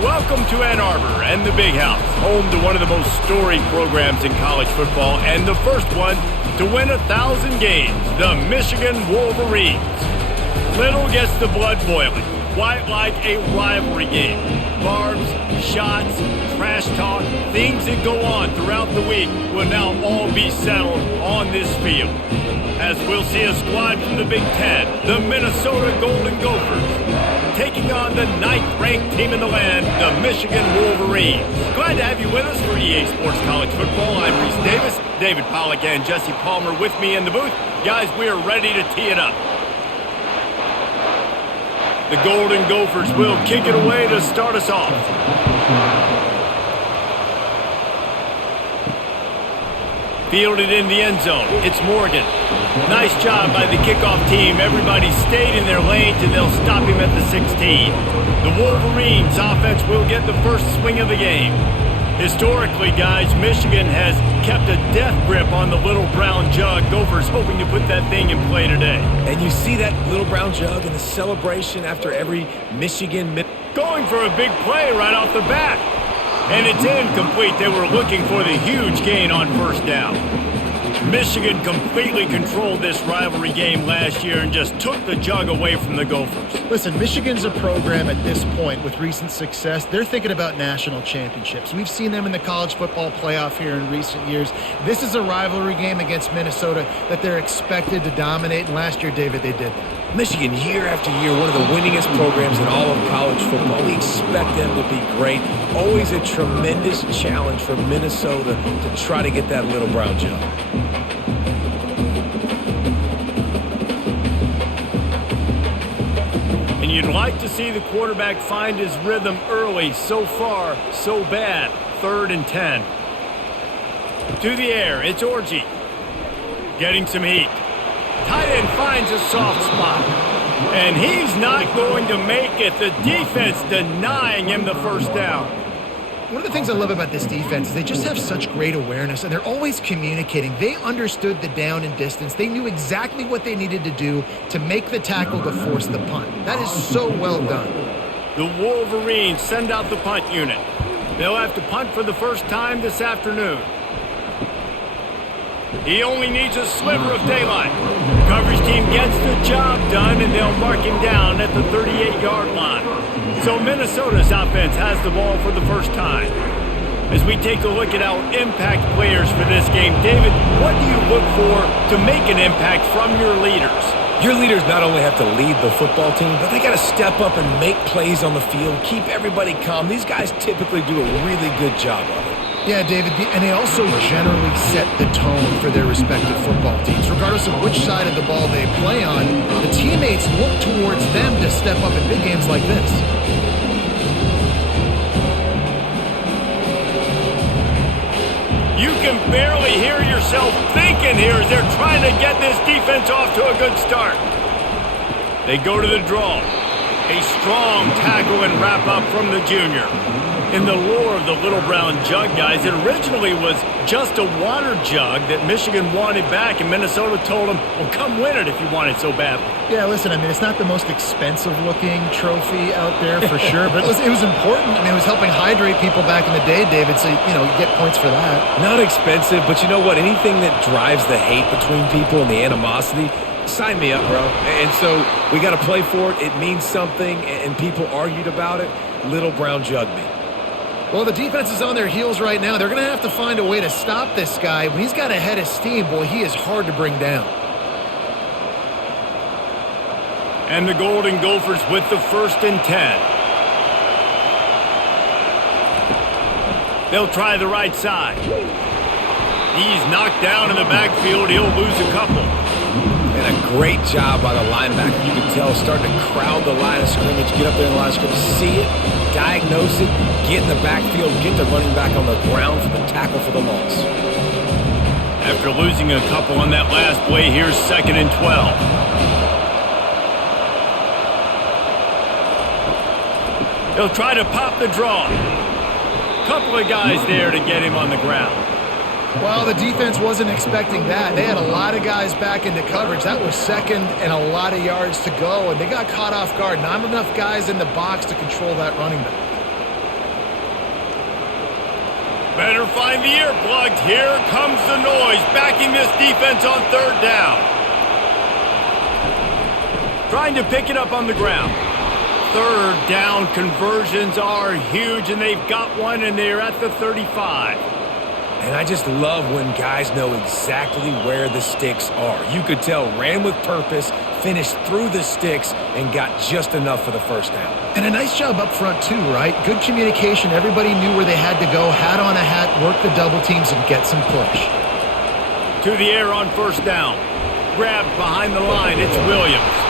Welcome to Ann Arbor and the Big House, home to one of the most storied programs in college football and the first one to win 1,000 games, the Michigan Wolverines. Little gets the blood boiling, quite like a rivalry game. Barbs, shots, trash talk, things that go on throughout the week will now all be settled on this field. As we'll see a squad from the Big Ten, the Minnesota Golden Gophers, taking on the 9th-ranked team in the land, the Michigan Wolverines. Glad to have you with us for EA Sports College Football. I'm Reese Davis, David Pollack and Jesse Palmer with me in the booth. Guys, we are ready to tee it up. The Golden Gophers will kick it away to start us off. Fielded in the end zone, it's Morgan. Nice job by the kickoff team. Everybody stayed in their lanes and they'll stop him at the 16. The Wolverines offense will get the first swing of the game. Historically, guys, Michigan has kept a death grip on the little brown jug. Gophers hoping to put that thing in play today. And you see that little brown jug in the celebration after every Michigan. Going for a big play right off the bat. And it's incomplete. They were looking for the huge gain on first down. Michigan completely controlled this rivalry game last year and just took the jug away from the Gophers. Listen, Michigan's a program at this point with recent success. They're thinking about national championships. We've seen them in the college football playoff here in recent years. This is a rivalry game against Minnesota that they're expected to dominate, and last year, David, they did that. Michigan, year after year, one of the winningest programs in all of college football. We expect them to be great. Always a tremendous challenge for Minnesota to try to get that little brown jug. And you'd like to see the quarterback find his rhythm early. So far, so bad. 3rd and 10. To the air, it's Orji. Getting some heat. Tight end finds a soft spot. And he's not going to make it. The defense denying him the first down. One of the things I love about this defense is they just have such great awareness, and they're always communicating. They understood the down and distance. They knew exactly what they needed to do to make the tackle to force the punt. That is so well done. The Wolverines send out the punt unit. They'll have to punt for the first time this afternoon. He only needs a sliver of daylight. Coverage team gets the job done, and they'll mark him down at the 38-yard line. So Minnesota's offense has the ball for the first time. As we take a look at our impact players for this game, David, what do you look for to make an impact from your leaders? Your leaders not only have to lead the football team, but they got to step up and make plays on the field, keep everybody calm. These guys typically do a really good job of it. Yeah, David, and they also generally set the tone for their respective football teams. Regardless of which side of the ball they play on, the teammates look towards them to step up in big games like this. You can barely hear yourself thinking here as they're trying to get this defense off to a good start. They go to the draw. A strong tackle and wrap up from the junior. In the lore of the little brown jug, guys, it originally was just a water jug that Michigan wanted back, and Minnesota told them, well, come win it if you want it so badly. Yeah, listen, I mean, it's not the most expensive-looking trophy out there for sure, but listen, it was important. I mean, it was helping hydrate people back in the day, David, so, you know, you get points for that. Not expensive, but you know what? Anything that drives the hate between people and the animosity, sign me up, bro. And so we got to play for it. It means something, and people argued about it. Little brown jug me. Well, the defense is on their heels right now. They're going to have to find a way to stop this guy. When he's got a head of steam, boy, he is hard to bring down. And the Golden Gophers with the 1st and 10. They'll try the right side. He's knocked down in the backfield. He'll lose a couple. And a great job by the linebacker. You can tell, starting to crowd the line of scrimmage, get up there in the line of scrimmage, see it, diagnose it, get in the backfield, get the running back on the ground for the tackle for the loss. After losing a couple on that last play, here's 2nd and 12. He'll try to pop the draw. Couple of guys there to get him on the ground. Well, the defense wasn't expecting that. They had a lot of guys back into coverage. That was 2nd and a lot of yards to go, and they got caught off guard. Not enough guys in the box to control that running back. Better find the earplugs. Here comes the noise, backing this defense on third down. Trying to pick it up on the ground. Third down conversions are huge, and they've got one, and they're at the 35. And I just love when guys know exactly where the sticks are. You could tell ran with purpose, finished through the sticks, and got just enough for the first down. And a nice job up front too, right? Good communication. Everybody knew where they had to go, hat on a hat, work the double teams, and get some push. To the air on first down. Grabbed behind the line. It's Williams.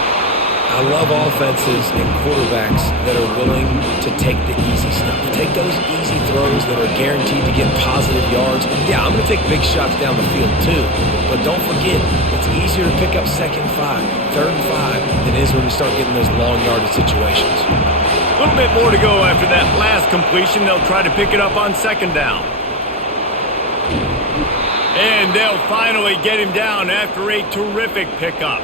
I love offenses and quarterbacks that are willing to take the easy stuff. Take those easy throws that are guaranteed to get positive yards. Yeah, I'm going to take big shots down the field too. But don't forget, it's easier to pick up second and 5, third and 5 than it is when we start getting those long yardage situations. A little bit more to go after that last completion. They'll try to pick it up on second down. And they'll finally get him down after a terrific pickup.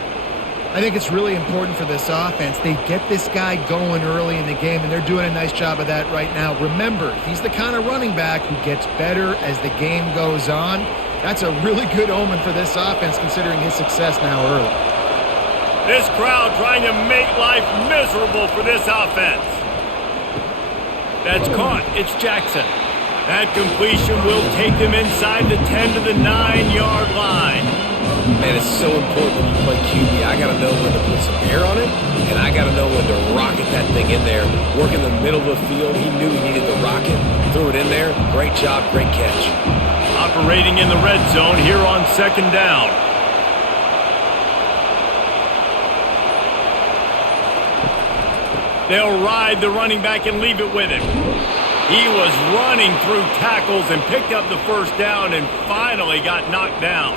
I think it's really important for this offense. They get this guy going early in the game, and they're doing a nice job of that right now. Remember, he's the kind of running back who gets better as the game goes on. That's a really good omen for this offense, considering his success now early. This crowd trying to make life miserable for this offense. That's caught. It's Jackson. That completion will take them inside the 10 to the 9-yard line. Man, it's so important when you play QB. I got to know when to put some air on it, and I got to know when to rocket that thing in there. Work in the middle of the field. He knew he needed the rocket. Threw it in there. Great job, great catch. Operating in the red zone here on second down. They'll ride the running back and leave it with him. He was running through tackles and picked up the first down and finally got knocked down.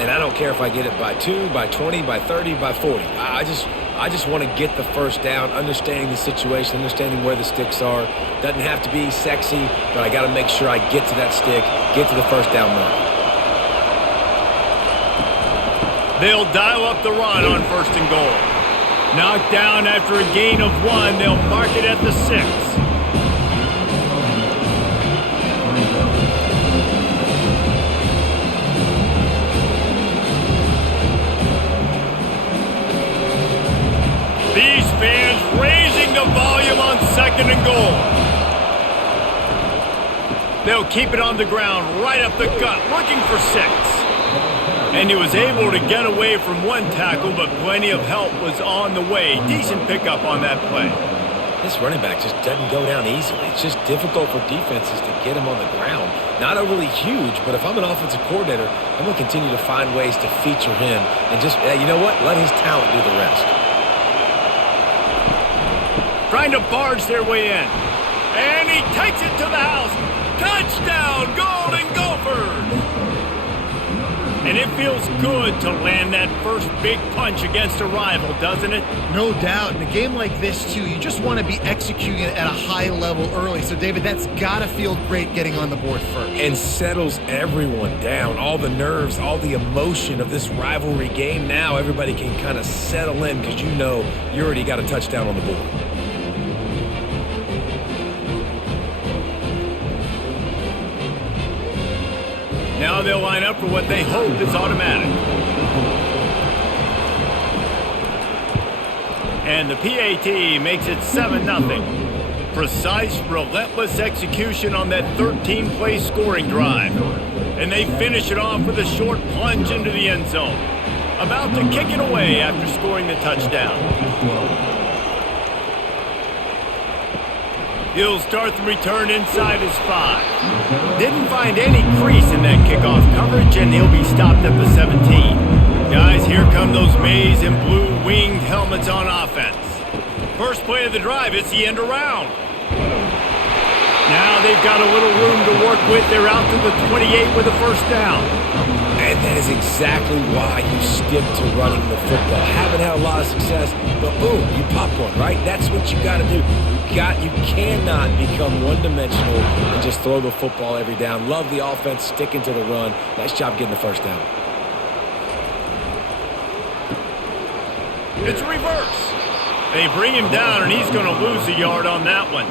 And I don't care if I get it by 2, by 20, by 30, by 40. I just want to get the first down, understanding the situation, understanding where the sticks are. Doesn't have to be sexy, but I got to make sure I get to that stick, get to the first down run. They'll dial up the run on first and goal. Knocked down after a gain of 1. They'll mark it at the 6. These fans raising the volume on second and goal. They'll keep it on the ground, right up the gut, looking for 6. And he was able to get away from one tackle, but plenty of help was on the way. Decent pickup on that play. This running back just doesn't go down easily. It's just difficult for defenses to get him on the ground. Not overly huge, but if I'm an offensive coordinator, I'm going to continue to find ways to feature him and just, you know what, let his talent do the rest. Trying to barge their way in. And he takes it to the house. Touchdown, Golden Gophers! And it feels good to land that first big punch against a rival, doesn't it? No doubt. In a game like this, too, you just want to be executing it at a high level early. So, David, that's got to feel great getting on the board first. And settles everyone down. All the nerves, all the emotion of this rivalry game. Now everybody can kind of settle in because you know you already got a touchdown on the board. Now they'll line up for what they hope is automatic. And the PAT makes it 7-0. Precise, relentless execution on that 13-play scoring drive. And they finish it off with a short plunge into the end zone. About to kick it away after scoring the touchdown. He'll start the return inside his 5. Didn't find any crease in that kickoff coverage, and he'll be stopped at the 17. Guys, here come those maize and blue winged helmets on offense. First play of the drive, it's the end around. Now they've got a little room to work with. They're out to the 28 with a first down. And that is exactly why you stick to running the football. Haven't had a lot of success, but boom, you pop one, right? That's what you got to do. You cannot become one-dimensional and just throw the football every down. Love the offense sticking to the run. Nice job getting the first down. It's a reverse. They bring him down, and he's going to lose a yard on that one.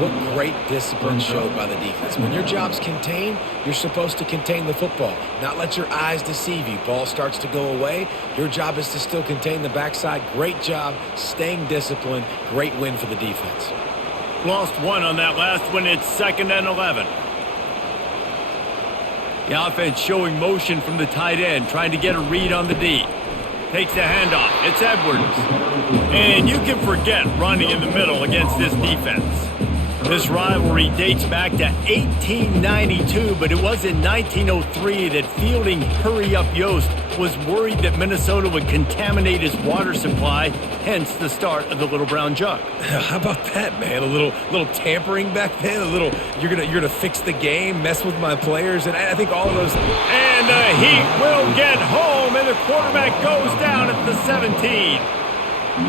What great discipline showed by the defense. When your job's contained, you're supposed to contain the football, not let your eyes deceive you. Ball starts to go away. Your job is to still contain the backside. Great job staying disciplined. Great win for the defense. Lost one on that last one. It's 2nd and 11. The offense showing motion from the tight end, trying to get a read on the D. Takes the handoff. It's Edwards. And you can forget running in the middle against this defense. This rivalry dates back to 1892, but it was in 1903 that fielding Hurry-Up Yost was worried that Minnesota would contaminate his water supply, hence the start of the Little Brown Jug. How about that, man? A little tampering back then. You're gonna fix the game, mess with my players, and I think all of those. And the Heat will get home, and the quarterback goes down at the 17.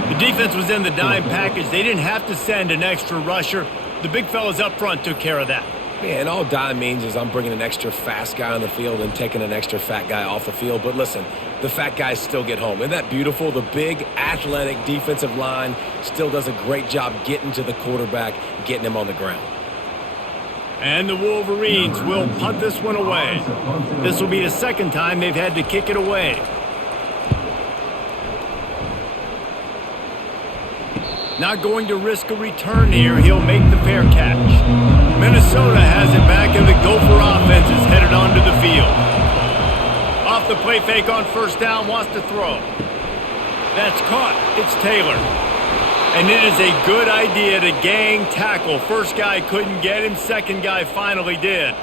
The defense was in the dime package. They didn't have to send an extra rusher. The big fellas up front took care of that. Yeah, and all dime means is I'm bringing an extra fast guy on the field and taking an extra fat guy off the field. But listen, the fat guys still get home. Isn't that beautiful? The big, athletic defensive line still does a great job getting to the quarterback, getting him on the ground. And the Wolverines will punt this one away. This will be the second time they've had to kick it away. Not going to risk a return here. He'll make the fair catch. Minnesota has it back, and the Gopher offense is headed onto the field. Off the play fake on 1st down, wants to throw. That's caught. It's Taylor. And it is a good idea to gang tackle. First guy couldn't get him. Second guy finally did.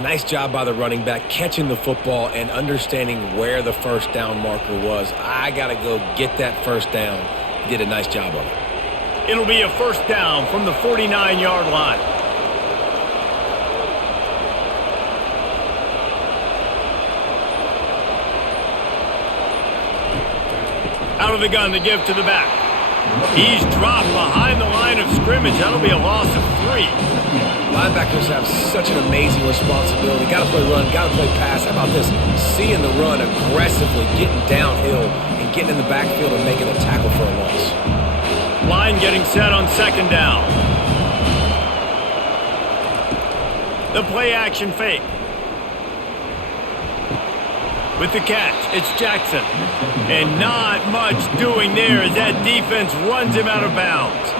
Nice job by the running back, catching the football and understanding where the 1st down marker was. I got to go get that 1st down. He did a nice job of it. It'll be a 1st down from the 49-yard line. Out of the gun to give to the back. He's dropped behind the line of scrimmage. That'll be a loss of 3. Linebackers have such an amazing responsibility. Got to play run, got to play pass. How about this? Seeing the run aggressively, getting downhill, and getting in the backfield and making a tackle for a loss. Line getting set on 2nd down. The play action fake. With the catch, it's Jackson. And not much doing there as that defense runs him out of bounds.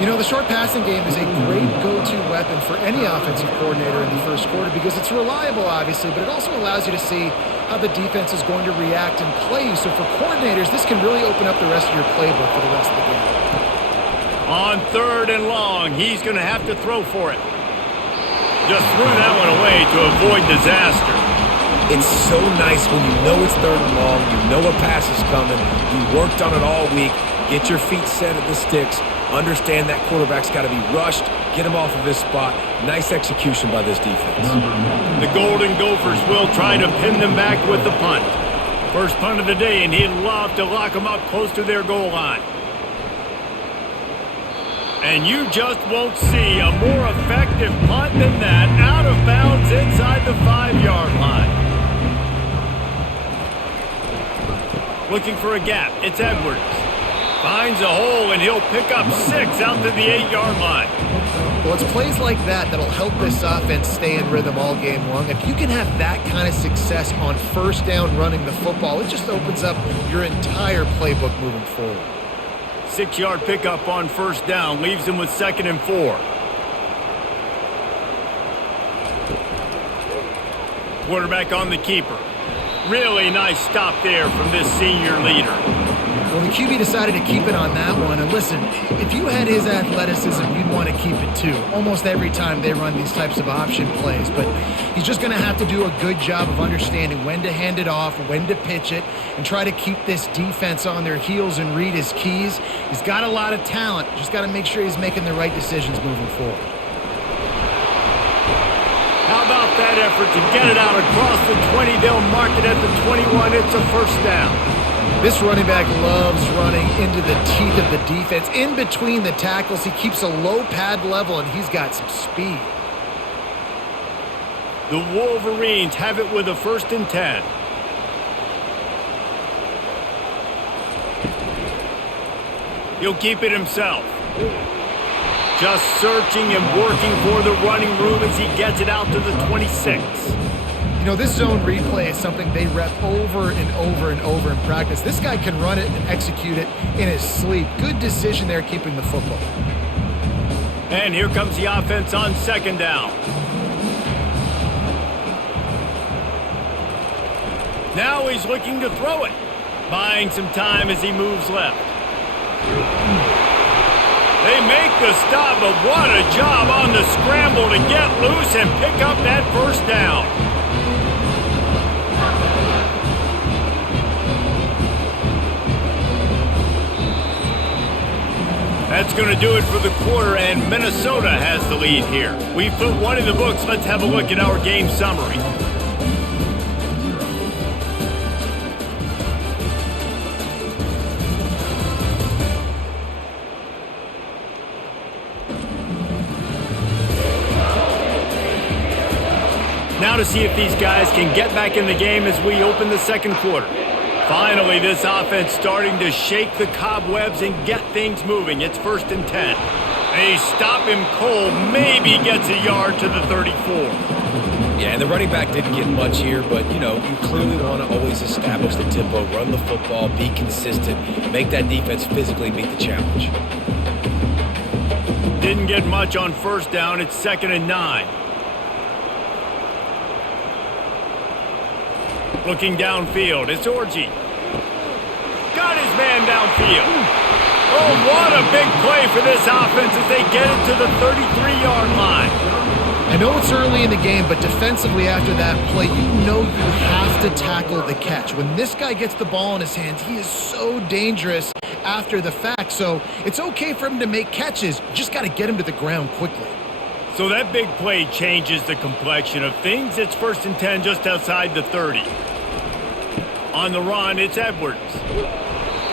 You know, the short passing game is a great go-to weapon for any offensive coordinator in the first quarter because it's reliable, obviously, but it also allows you to see how the defense is going to react and play you. So for coordinators, this can really open up the rest of your playbook for the rest of the game. On 3rd and long, he's going to have to throw for it. Just threw that one away to avoid disaster. It's so nice when you know it's 3rd and long, you know a pass is coming, you worked on it all week, get your feet set at the sticks, understand that quarterback's got to be rushed, get him off of his spot. Nice execution by this defense. The Golden Gophers will try to pin them back with the punt. First punt of the day, and he'd love to lock them up close to their goal line. And you just won't see a more effective punt than that, out of bounds inside the 5-yard line. Looking for a gap, it's Edwards. Finds a hole, and he'll pick up 6 out to the 8-yard line. Well, it's plays like that that'll help this offense stay in rhythm all game long. If you can have that kind of success on 1st down running the football, it just opens up your entire playbook moving forward. 6-yard pickup on 1st down, leaves him with 2nd and 4. Quarterback on the keeper. Really nice stop there from this senior leader. Well, the QB decided to keep it on that one. And listen, if you had his athleticism, you'd want to keep it too. Almost every time they run these types of option plays. But he's just going to have to do a good job of understanding when to hand it off, when to pitch it, and try to keep this defense on their heels and read his keys. He's got a lot of talent. Just got to make sure he's making the right decisions moving forward. How about that effort to get it out across the 20? They'll mark it at the 21. It's a 1st down. This running back loves running into the teeth of the defense. In between the tackles, he keeps a low pad level, and he's got some speed. The Wolverines have it with a 1st and 10. He'll keep it himself. Just searching and working for the running room as he gets it out to the 26. You know, this zone replay is something they rep over and over and over in practice. This guy can run it and execute it in his sleep. Good decision there keeping the football. And here comes the offense on second down. Now he's looking to throw it. Buying some time as he moves left. They make the stop, but what a job on the scramble to get loose and pick up that first down. That's going to do it for the quarter, and Minnesota has the lead here. We've put one in the books. Let's have a look at our game summary. Now to see if these guys can get back in the game as we open the second quarter. Finally, this offense starting to shake the cobwebs and get things moving. It's 1st and 10. They stop him cold, maybe gets a yard to the 34. Yeah, and the running back didn't get much here, but, you know, you clearly want to always establish the tempo, run the football, be consistent, make that defense physically meet the challenge. Didn't get much on first down. It's 2nd and 9. Looking downfield, it's Orji. Got his man downfield. Oh, what a big play for this offense as they get it to the 33-yard line. I know it's early in the game, but defensively after that play, you know you have to tackle the catch. When this guy gets the ball in his hands, he is so dangerous after the fact. So it's okay for him to make catches. You just got to get him to the ground quickly. So that big play changes the complexion of things. It's 1st and 10 just outside the 30. On the run, it's Edwards.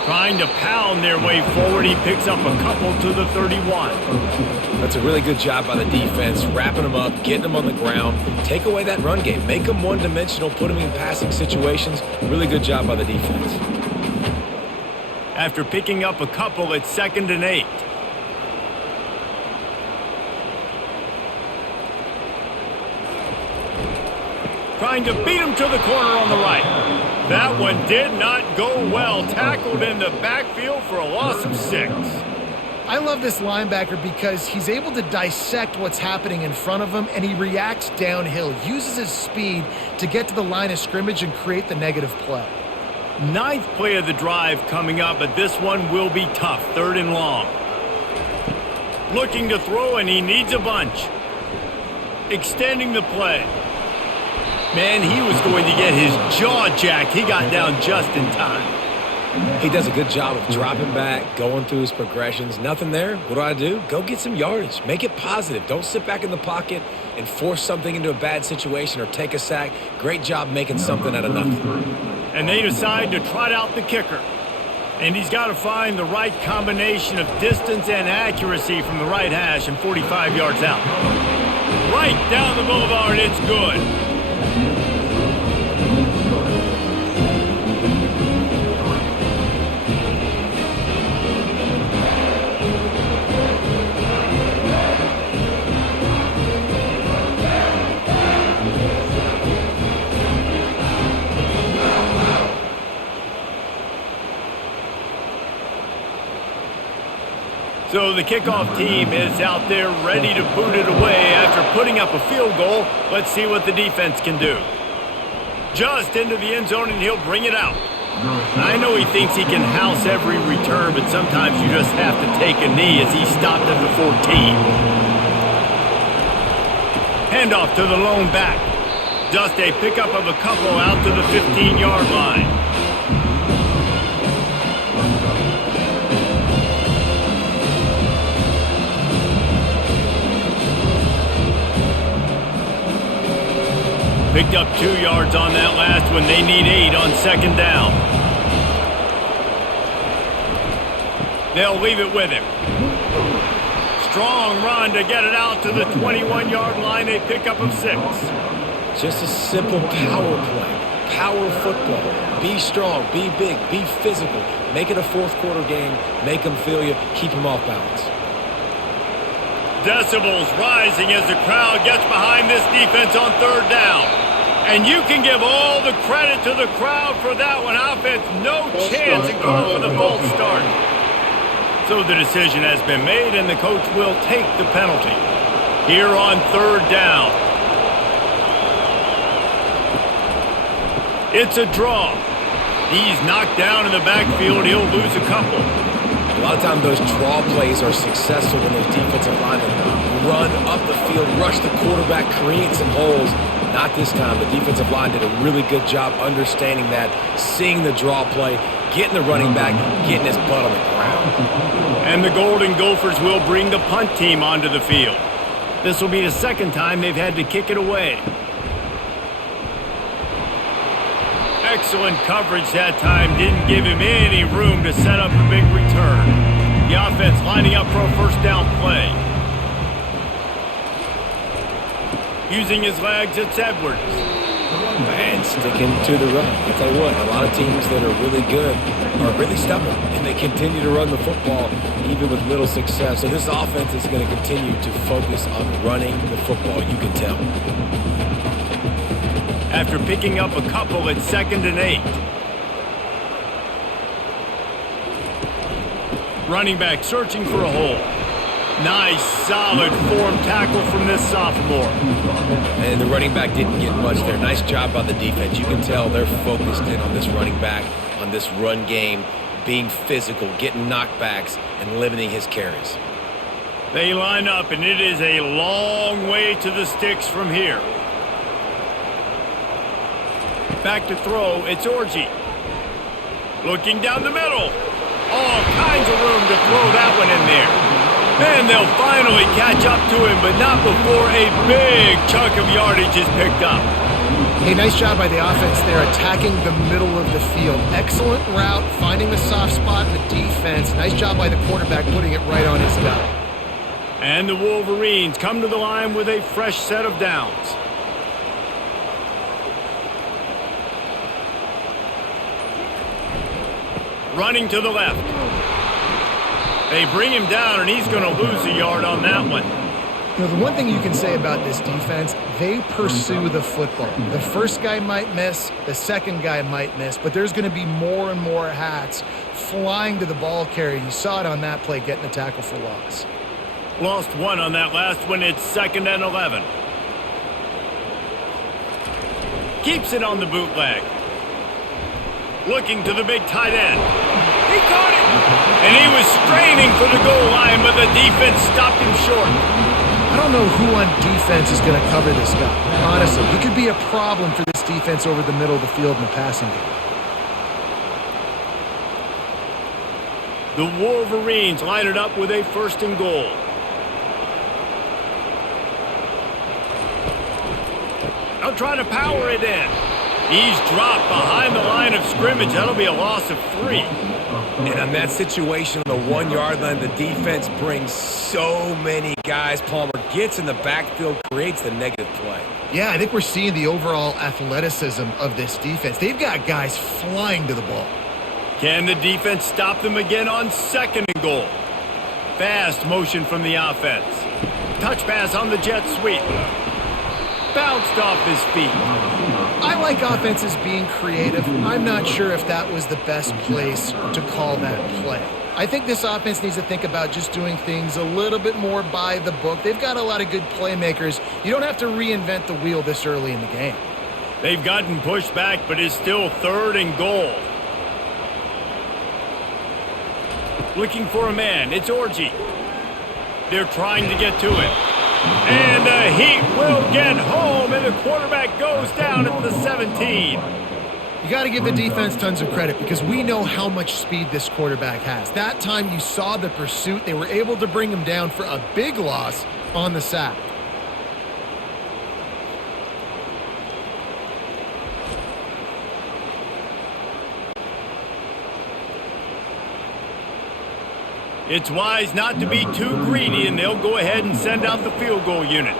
Trying to pound their way forward. He picks up a couple to the 31. That's a really good job by the defense, wrapping them up, getting them on the ground. Take away that run game. Make them one-dimensional, put them in passing situations. Really good job by the defense. After picking up a couple, it's 2nd and 8. Trying to beat him to the corner on the right. That one did not go well. Tackled in the backfield for a loss of 6. I love this linebacker because he's able to dissect what's happening in front of him, and he reacts downhill, uses his speed to get to the line of scrimmage and create the negative play. 9th play of the drive coming up, but this one will be tough. 3rd and long. Looking to throw, and he needs a bunch. Extending the play. Man, he was going to get his jaw jacked. He got down just in time. He does a good job of dropping back, going through his progressions. Nothing there. What do? Go get some yardage. Make it positive. Don't sit back in the pocket and force something into a bad situation or take a sack. Great job making something out of nothing. And they decide to trot out the kicker. And he's got to find the right combination of distance and accuracy from the right hash and 45 yards out. Right down the boulevard, it's good. So the kickoff team is out there ready to boot it away after putting up a field goal. Let's see what the defense can do. Just into the end zone, and he'll bring it out. I know he thinks he can house every return, but sometimes you just have to take a knee as he stopped at the 14. Handoff to the lone back. Just a pickup of a couple out to the 15-yard line. Picked up 2 yards on that last one. They need 8 on 2nd down. They'll leave it with him. Strong run to get it out to the 21-yard line. A pickup of 6. Just a simple power play. power football. Be strong, be big, be physical. Make it a fourth quarter game. Make them feel you. Keep them off balance. Decibels rising as the crowd gets behind this defense on third down. And you can give all the credit to the crowd for that one. Offense, no chance and call for the false start. So the decision has been made, and the coach will take the penalty. Here on third down. It's a draw. He's knocked down in the backfield. He'll lose a couple. A lot of times those draw plays are successful when those defensive linemen run up the field, rush the quarterback, create some holes. Not this time. The defensive line did a really good job understanding that, seeing the draw play, getting the running back, getting his butt on the ground. And the Golden Gophers will bring the punt team onto the field. This will be the second time they've had to kick it away. Excellent coverage that time. Didn't give him any room to set up a big return. The offense lining up for a first down play. Using his legs, it's Edwards. And sticking to the run. I'll tell you what, a lot of teams that are really good are really stubborn, and they continue to run the football even with little success. So this offense is going to continue to focus on running the football, you can tell. After picking up a couple at 2nd and 8. Running back searching for a hole. Nice, solid form tackle from this sophomore. And the running back didn't get much there. Nice job by the defense. You can tell they're focused in on this running back, on this run game, being physical, getting knockbacks, and limiting his carries. They line up, and it is a long way to the sticks from here. Back to throw, it's Orji. Looking down the middle. All kinds of room to throw that one in there. And they'll finally catch up to him, but not before a big chunk of yardage is picked up. Hey, nice job by the offense there, attacking the middle of the field. Excellent route, finding the soft spot in the defense. Nice job by the quarterback putting it right on his guy. And the Wolverines come to the line with a fresh set of downs. Running to the left. They bring him down, and he's going to lose a yard on that one. You know, the one thing you can say about this defense, they pursue the football. The first guy might miss, the second guy might miss, but there's going to be more and more hats flying to the ball carrier. You saw it on that play, getting a tackle for loss. Lost one on that last one. It's 2nd and 11. Keeps it on the bootleg. Looking to the big tight end. He caught it! And he was straining for the goal line, but the defense stopped him short. I don't know who on defense is going to cover this guy. Honestly, he could be a problem for this defense over the middle of the field in the passing game. The Wolverines line it up with a 1st and goal. They'll try to power it in. He's dropped behind the line of scrimmage. That'll be a loss of 3. And on that situation, on the 1-yard line, the defense brings so many guys. Palmer gets in the backfield, creates the negative play. Yeah, I think we're seeing the overall athleticism of this defense. They've got guys flying to the ball. Can the defense stop them again on 2nd and goal? Fast motion from the offense. Touch pass on the jet sweep. Bounced off his feet. I like offenses being creative. I'm not sure if that was the best place to call that play. I think this offense needs to think about just doing things a little bit more by the book. They've got a lot of good playmakers. You don't have to reinvent the wheel this early in the game. They've gotten pushed back, but it's still 3rd and goal. Looking for a man. It's Orji. They're trying to get to it. And the Heat will get home, and the quarterback goes down at the 17. You got to give the defense tons of credit because we know how much speed this quarterback has. That time you saw the pursuit. They were able to bring him down for a big loss on the sack. It's wise not to be too greedy, and they'll go ahead and send out the field goal unit.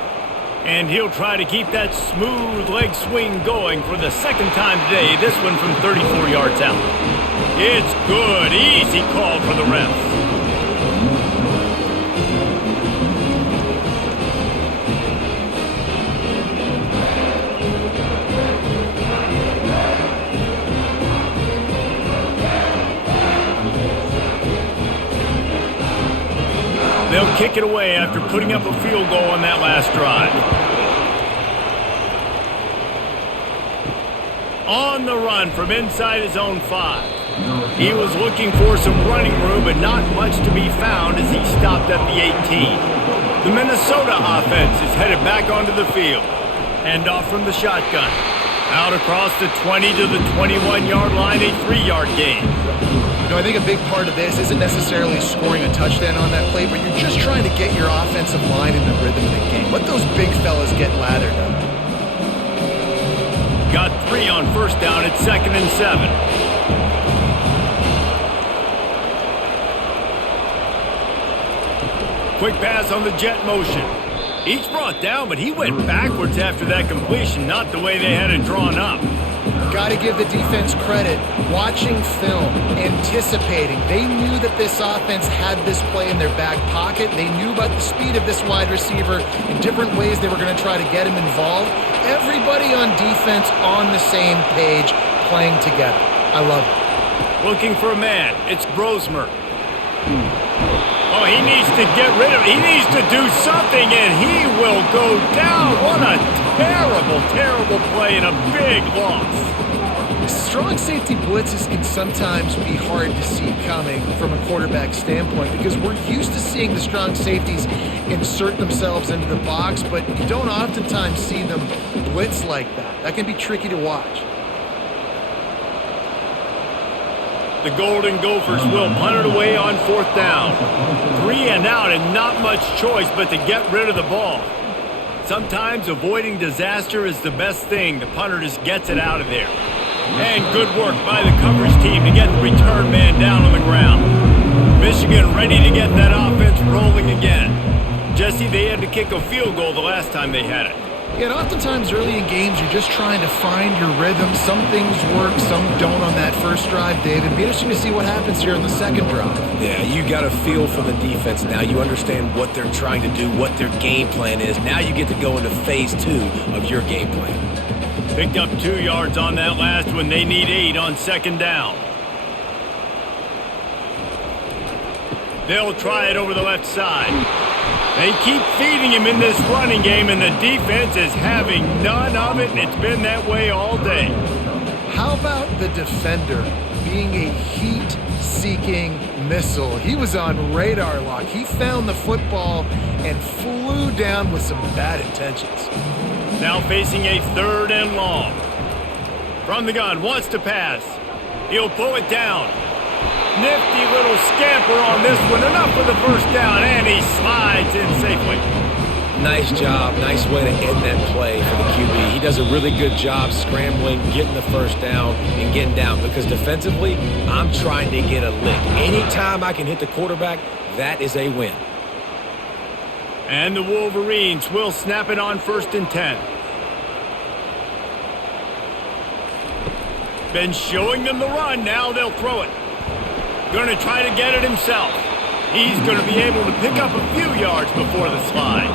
And he'll try to keep that smooth leg swing going for the second time today, this one from 34 yards out. It's good. Easy call for the refs. They'll kick it away after putting up a field goal on that last drive. On the run from inside his own 5. He was looking for some running room, but not much to be found as he stopped at the 18. The Minnesota offense is headed back onto the field. Handoff from the shotgun. Out across the 20 to the 21-yard line, a 3-yard gain. You know, I think a big part of this isn't necessarily scoring a touchdown on that play, but you're just trying to get your offensive line in the rhythm of the game. Let those big fellas get lathered up. Got 3 on first down at 2nd and 7. Quick pass on the jet motion. Each brought down, but he went backwards after that completion, not the way they had it drawn up. Got to give the defense credit. Watching film, anticipating. They knew that this offense had this play in their back pocket. They knew about the speed of this wide receiver in different ways they were going to try to get him involved. Everybody on defense on the same page, playing together. I love it. Looking for a man. It's Brosmer. Oh, he needs to get rid of it. He needs to do something, and he will go down. What a terrible, terrible play and a big loss. Strong safety blitzes can sometimes be hard to see coming from a quarterback standpoint because we're used to seeing the strong safeties insert themselves into the box, but you don't oftentimes see them blitz like that. That can be tricky to watch. The Golden Gophers will punt it away on 4th down. 3 and out and not much choice but to get rid of the ball. Sometimes avoiding disaster is the best thing. The punter just gets it out of there. And good work by the coverage team to get the return man down on the ground. Michigan ready to get that offense rolling again. Jesse, they had to kick a field goal the last time they had it. Yeah, and oftentimes early in games, you're just trying to find your rhythm. Some things work, some don't on that first drive, David. Be interesting to see what happens here in the second drive. Yeah, you got a feel for the defense now. You understand what they're trying to do, what their game plan is. Now you get to go into phase 2 of your game plan. Picked up 2 yards on that last one. They need 8 on 2nd down. They'll try it over the left side. They keep feeding him in this running game, and the defense is having none of it, and it's been that way all day. How about the defender being a heat-seeking missile? He was on radar lock. He found the football and flew down with some bad intentions. Now facing a 3rd and long. From the gun, wants to pass. He'll pull it down. Nifty little scamper on this one. Enough for the first down, and he slides in safely. Nice job. Nice way to end that play for the QB. He does a really good job scrambling, getting the first down, and getting down. Because defensively, I'm trying to get a lick. Anytime I can hit the quarterback, that is a win. And the Wolverines will snap it on 1st and 10. Been showing them the run. Now they'll throw it. Going to try to get it himself. He's going to be able to pick up a few yards before the slide.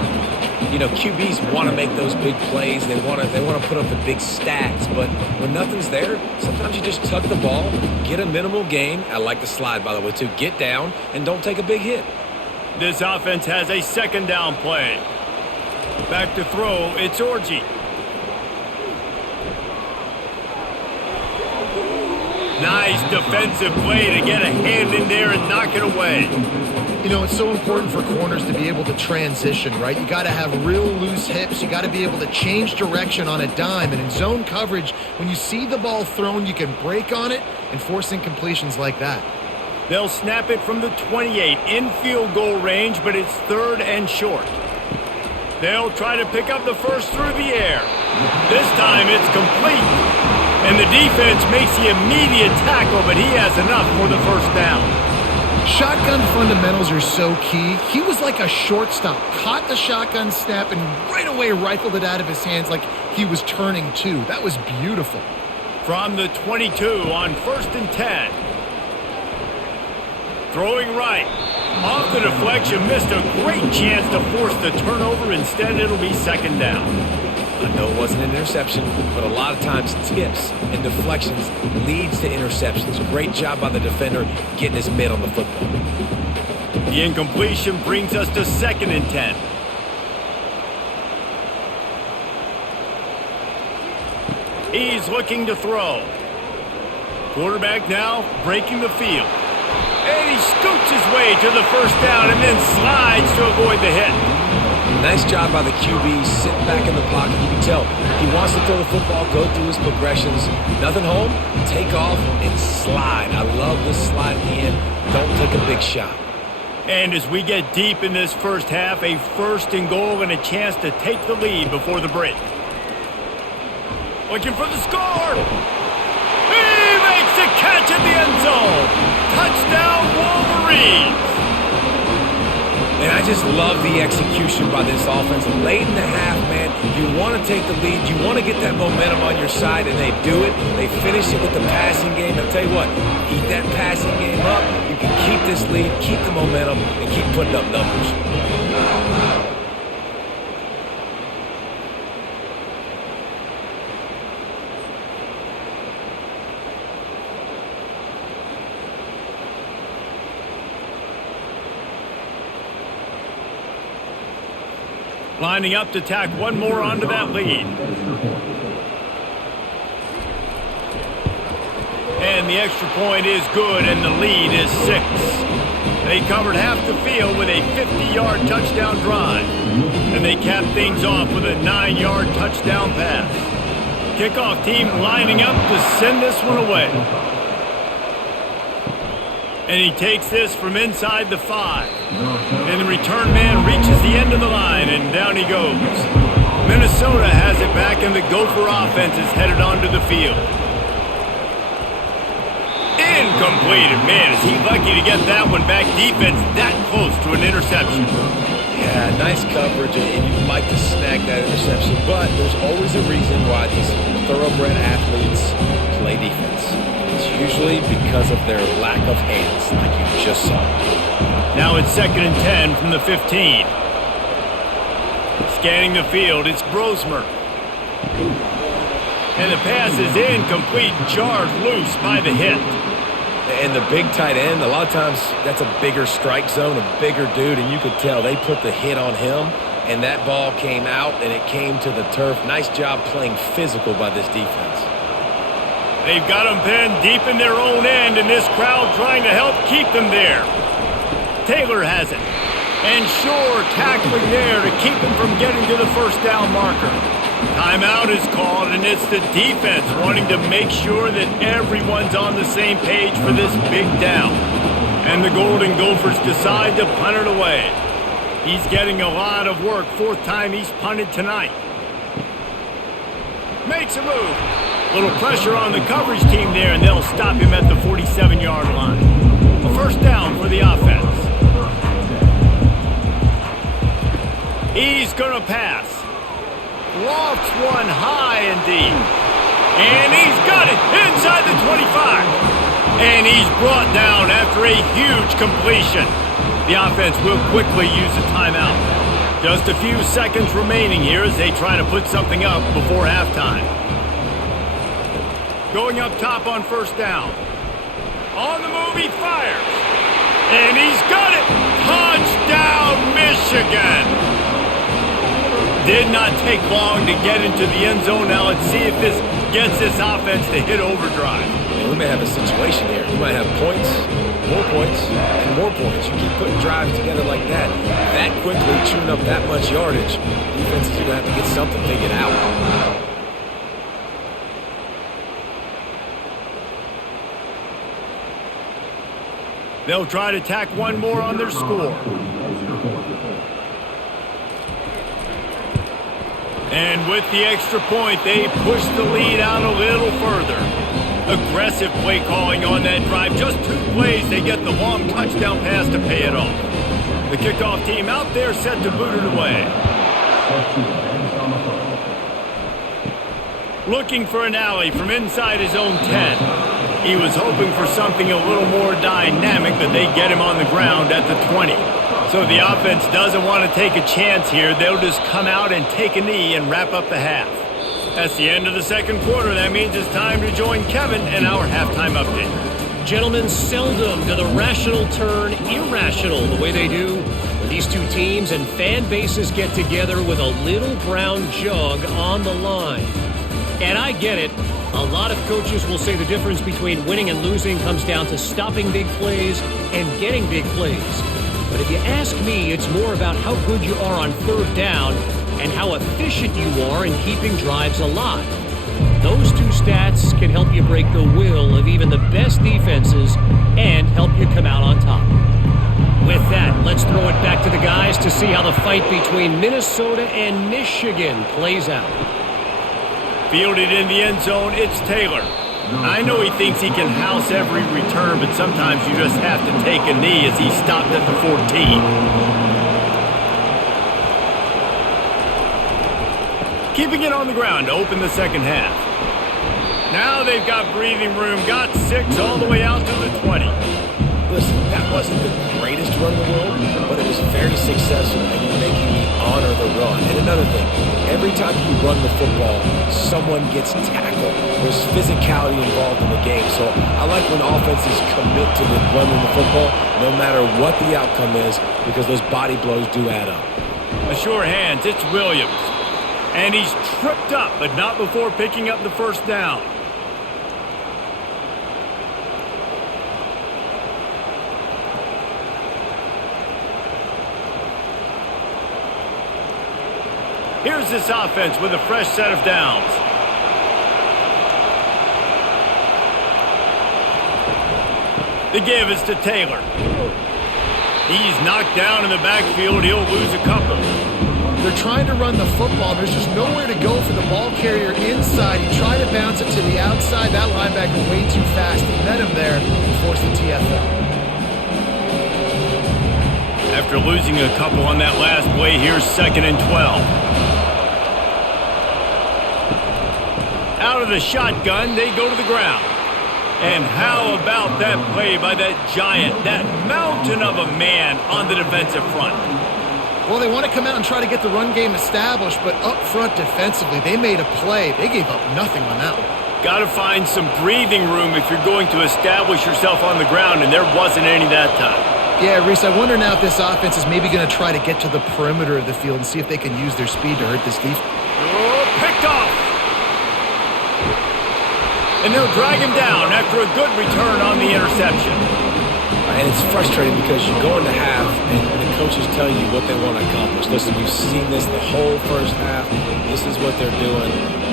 You know, QBs want to make those big plays. They want to put up the big stats. But when nothing's there, sometimes you just tuck the ball, get a minimal gain. I like the slide, by the way, too. Get down and don't take a big hit. This offense has a 2nd down play. Back to throw, it's Orji. Nice defensive play to get a hand in there and knock it away. You know, it's so important for corners to be able to transition, right? You got to have real loose hips. You got to be able to change direction on a dime. And in zone coverage, when you see the ball thrown, you can break on it and force incompletions like that. They'll snap it from the 28 in field goal range, but it's 3rd and short. They'll try to pick up the first through the air. This time it's complete. And the defense makes the immediate tackle, but he has enough for the first down. Shotgun fundamentals are so key. He was like a shortstop, caught the shotgun snap and right away rifled it out of his hands like he was turning two. That was beautiful. From the 22 on 1st and 10. Throwing right. Off the deflection, missed a great chance to force the turnover. Instead, it'll be 2nd down. I know it wasn't an interception, but a lot of times tips and deflections leads to interceptions. Great job by the defender getting his mitt on the football. The incompletion brings us to 2nd and 10. He's looking to throw. Quarterback now breaking the field. And he scoots his way to the 1st down and then slides to avoid the hit. Nice job by the QB, sitting back in the pocket. You can tell he wants to throw the football, go through his progressions. Nothing home, take off, and slide. I love this slide at the end. Don't take a big shot. And as we get deep in this first half, a 1st and goal and a chance to take the lead before the break. Looking for the score. He makes the catch in the end zone. Touchdown, Wolverines. And I just love the execution by this offense. Late in the half, man, you want to take the lead. You want to get that momentum on your side, and they do it. They finish it with the passing game. I'll tell you what, keep that passing game up. You can keep this lead, keep the momentum, and keep putting up numbers. Lining up to tack one more onto that lead. And the extra point is good, and the lead is 6. They covered half the field with a 50-yard touchdown drive. And they capped things off with a 9-yard touchdown pass. Kickoff team lining up to send this one away. And he takes this from inside the 5. And the return man reaches the end of the line, and down he goes. Minnesota has it back, and the Gopher offense is headed onto the field. Incomplete. And man, is he lucky to get that one back. Defense that close to an interception. Yeah, nice coverage, and you'd like to snag that interception, but there's always a reason why these thoroughbred athletes play defense. It's usually because of their lack of hands, like you just saw. Now it's 2nd and 10 from the 15. Scanning the field, it's Brosmer. And the pass is incomplete, jarred loose by the hit. And the big tight end, a lot of times that's a bigger strike zone, a bigger dude, and you could tell they put the hit on him, and that ball came out, and it came to the turf. Nice job playing physical by this defense. They've got them pinned deep in their own end, and this crowd trying to help keep them there. Taylor has it. And Shore tackling there to keep him from getting to the 1st down marker. Timeout is called, and it's the defense wanting to make sure that everyone's on the same page for this big down. And the Golden Gophers decide to punt it away. He's getting a lot of work. 4th time he's punted tonight. Makes a move. Little pressure on the coverage team there, and they'll stop him at the 47-yard line. A 1st down for the offense. He's going to pass. Lofts one high and deep. And he's got it inside the 25. And he's brought down after a huge completion. The offense will quickly use a timeout. Just a few seconds remaining here as they try to put something up before halftime. Going up top on 1st down. On the move, he fires. And he's got it. Touchdown, Michigan. Did not take long to get into the end zone. Now let's see if this gets this offense to hit overdrive. And we may have a situation here. We might have points, and more points. You keep putting drives together like that quickly, chewing up that much yardage. Defenses are going to have to get something figured out. They'll try to tack one more on their score. And with the extra point, they push the lead out a little further. Aggressive play calling on that drive. Just 2 plays, they get the long touchdown pass to pay it off. The kickoff team out there set to boot it away. Looking for an alley from inside his own 10. He was hoping for something a little more dynamic, but they get him on the ground at the 20. So the offense doesn't want to take a chance here. They'll just come out and take a knee and wrap up the half. That's the end of the second quarter. That means it's time to join Kevin in our halftime update. Gentlemen, seldom do the rational turn irrational the way they do when these two teams and fan bases get together with a little brown jug on the line. And I get it. A lot of coaches will say the difference between winning and losing comes down to stopping big plays and getting big plays. But if you ask me, it's more about how good you are on third down and how efficient you are in keeping drives alive. Those two stats can help you break the will of even the best defenses and help you come out on top. With that, let's throw it back to the guys to see how the fight between Minnesota and Michigan plays out. Fielded in the end zone, it's Taylor. I know he thinks he can house every return, but sometimes you just have to take a knee as he stopped at the 14. Keeping it on the ground to open the second half. Now they've got breathing room, got 6 all the way out to the 20. Listen, that wasn't the greatest run in the world, but it was very successful in making me honor the run. And another thing, every time you run the football, someone gets tackled. There's physicality involved in the game. So I like when offenses commit to the running the football, no matter what the outcome is, because those body blows do add up. A sure hands, it's Williams. And he's tripped up, but not before picking up the first down. Here's this offense with a fresh set of downs. The give is to Taylor. He's knocked down in the backfield. He'll lose a couple. They're trying to run the football. There's just nowhere to go for the ball carrier inside. He tried to bounce it to the outside. That linebacker way too fast. He met him there and forced the TFL. After losing a couple on that last play, here's 2nd and 12. Out of the shotgun, they go to the ground. And how about that play by that giant, that mountain of a man on the defensive front? Well, they want to come out and try to get the run game established, but up front defensively, they made a play. They gave up nothing on that one. Got to find some breathing room if you're going to establish yourself on the ground, and there wasn't any that time. Yeah, Reese, I wonder now if this offense is maybe going to try to get to the perimeter of the field and see if they can use their speed to hurt this defense. Oh, picked off! And they'll drag him down after a good return on the interception. And it's frustrating because you go into half and the coaches tell you what they want to accomplish. Listen, we've seen this the whole first half. This is what they're doing.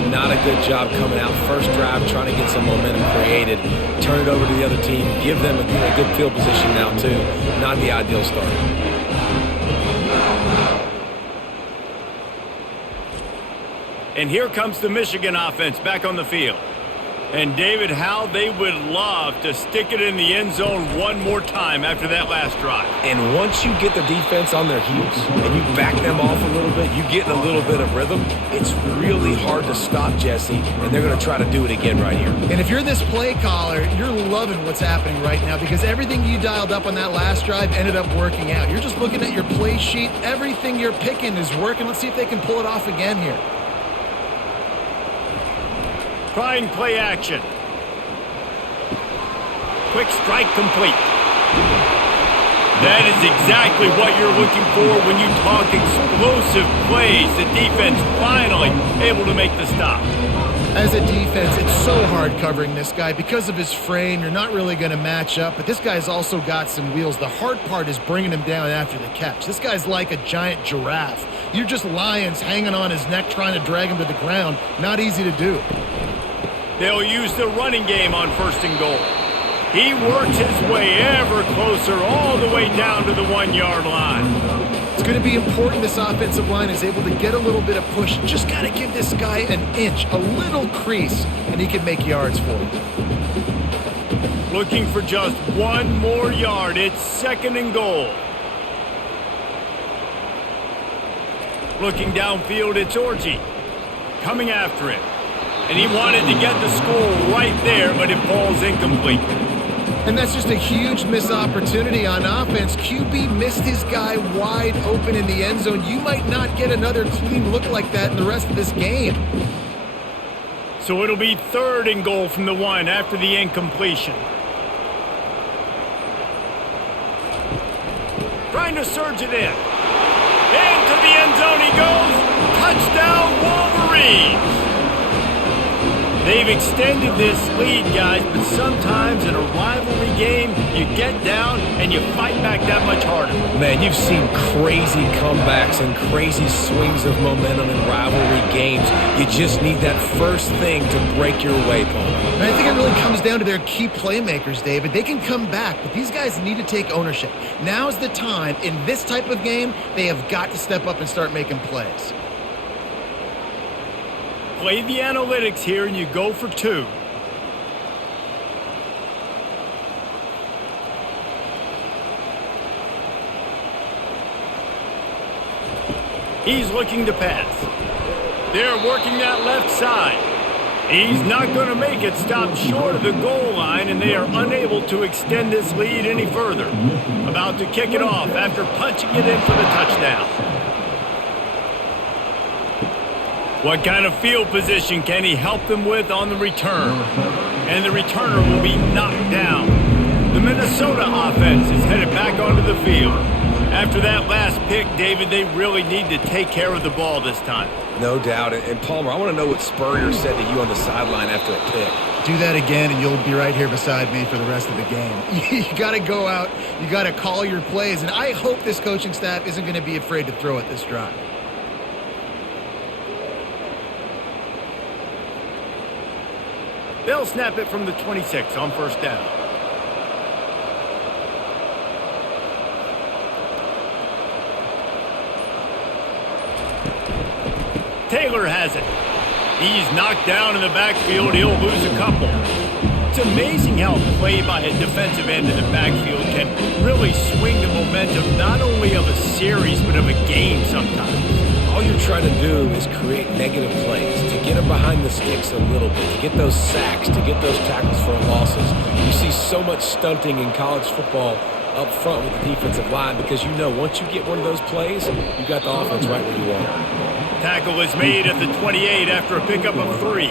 Not a good job coming out. First drive, trying to get some momentum created. Turn it over to the other team. Give them a good field position now, too. Not the ideal start. And here comes the Michigan offense back on the field. And David, how they would love to stick it in the end zone one more time after that last drive. And once you get the defense on their heels and you back them off a little bit, you get in a little bit of rhythm, it's really hard to stop Jesse, and they're going to try to do it again right here. And if you're this play caller, you're loving what's happening right now because everything you dialed up on that last drive ended up working out. You're just looking at your play sheet. Everything you're picking is working. Let's see if they can pull it off again here. Trying play action. Quick strike complete. That is exactly what you're looking for when you talk explosive plays. The defense finally able to make the stop. As a defense, it's so hard covering this guy. Because of his frame, you're not really going to match up, but this guy's also got some wheels. The hard part is bringing him down after the catch. This guy's like a giant giraffe. You're just lions hanging on his neck trying to drag him to the ground. Not easy to do. They'll use the running game on 1st and goal. He works his way ever closer all the way down to the 1-yard line. It's going to be important this offensive line is able to get a little bit of push. Just got to give this guy an inch, a little crease, and he can make yards for it. Looking for just one more yard. It's 2nd and goal. Looking downfield, it's Orji. Coming after it. And he wanted to get the score right there, but it falls incomplete. And that's just a huge missed opportunity on offense. QB missed his guy wide open in the end zone. You might not get another clean look like that in the rest of this game. So it'll be 3rd and goal from the 1 after the incompletion. Trying to surge it in. Into the end zone he goes. Touchdown, Wolverines. They've extended this lead, guys, but sometimes in a rivalry game, you get down and you fight back that much harder. Man, you've seen crazy comebacks and crazy swings of momentum in rivalry games. You just need that first thing to break your way, Paul. And I think it really comes down to their key playmakers, David. They can come back, but these guys need to take ownership. Now's the time. In this type of game, they have got to step up and start making plays. Play the analytics here and you go for 2. He's looking to pass. They're working that left side. He's not going to make it. Stopped short of the goal line, and they are unable to extend this lead any further. About to kick it off after punching it in for the touchdown. What kind of field position can he help them with on the return? And the returner will be knocked down. The Minnesota offense is headed back onto the field. After that last pick, David, they really need to take care of the ball this time. No doubt. And Palmer, I want to know what Spurrier said to you on the sideline after a pick. Do that again and you'll be right here beside me for the rest of the game. You got to go out. You got to call your plays. And I hope this coaching staff isn't going to be afraid to throw at this drive. They'll snap it from the 26 on 1st down. Taylor has it. He's knocked down in the backfield. He'll lose a couple. It's amazing how a play by a defensive end in the backfield can really swing the momentum not only of a series but of a game sometimes. All you're trying to do is create negative plays, to get them behind the sticks a little bit, to get those sacks, to get those tackles for losses. You see so much stunting in college football up front with the defensive line because you know once you get one of those plays, you got the offense right where you want it. Tackle is made at the 28 after a pickup of 3.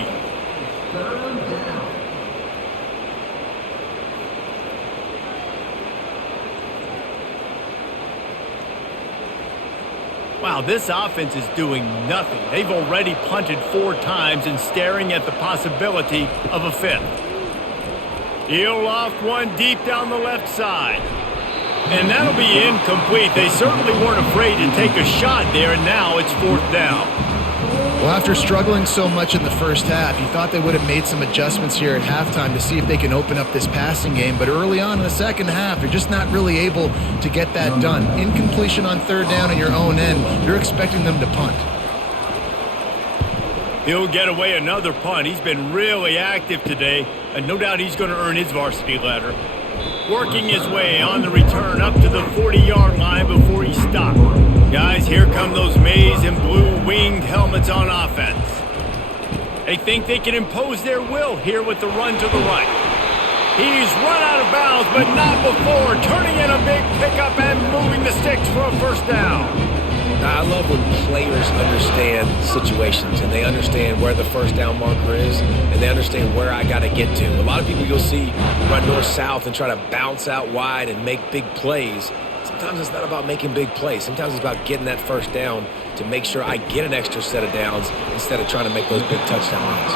Wow, this offense is doing nothing. They've already punted 4 times and staring at the possibility of a 5th. He'll loft one deep down the left side. And that'll be incomplete. They certainly weren't afraid to take a shot there, and now it's 4th down. Well, after struggling so much in the first half, you thought they would have made some adjustments here at halftime to see if they can open up this passing game. But early on in the second half, they're just not really able to get that done. Incompletion on 3rd down in your own end, you're expecting them to punt. He'll get away another punt. He's been really active today, and no doubt he's going to earn his varsity letter. Working his way on the return up to the 40-yard line before he stopped. Guys, here come those maize and blue winged helmets on offense. They think they can impose their will here with the run to the right. He's run out of bounds, but not before turning in a big pickup and moving the sticks for a 1st down. I love when players understand situations and they understand where the 1st down marker is and they understand where I got to get to. A lot of people you'll see run north-south and try to bounce out wide and make big plays. Sometimes it's not about making big plays. Sometimes it's about getting that 1st down to make sure I get an extra set of downs instead of trying to make those big touchdown runs.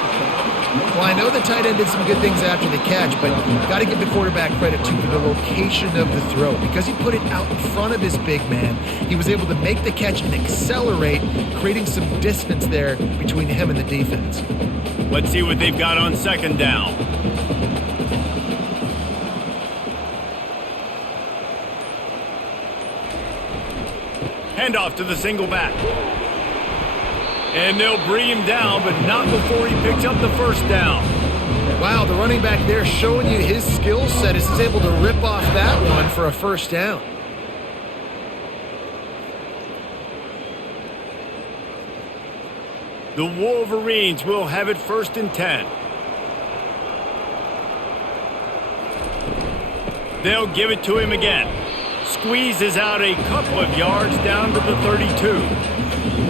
Well, I know the tight end did some good things after the catch, but got to give the quarterback credit to the location of the throw. Because he put it out in front of his big man, he was able to make the catch and accelerate, creating some distance there between him and the defense. Let's see what they've got on 2nd down. Handoff to the single back. And they'll bring him down, but not before he picks up the 1st down. Wow, the running back there showing you his skill set as he's able to rip off that one for a first down. The Wolverines will have it 1st and 10. They'll give it to him again. Squeezes out a couple of yards down to the 32.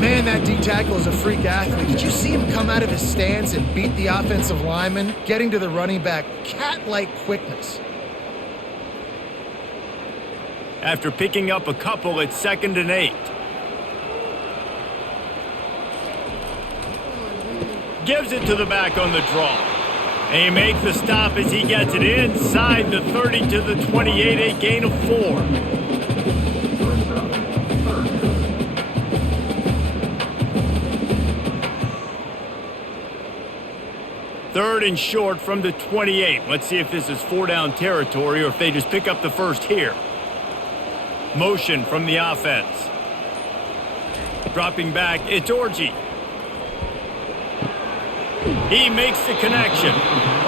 Man, that D-tackle is a freak athlete. Did you see him come out of his stance and beat the offensive lineman, getting to the running back? Cat-like quickness. After picking up a couple, it's 2nd and 8. Gives it to the back on the draw. And he makes the stop as he gets it inside the 30 to the 28, a gain of 4. Third and short from the 28. Let's see if this is 4-down territory or if they just pick up the first here. Motion from the offense. Dropping back, it's Orji. He makes the connection.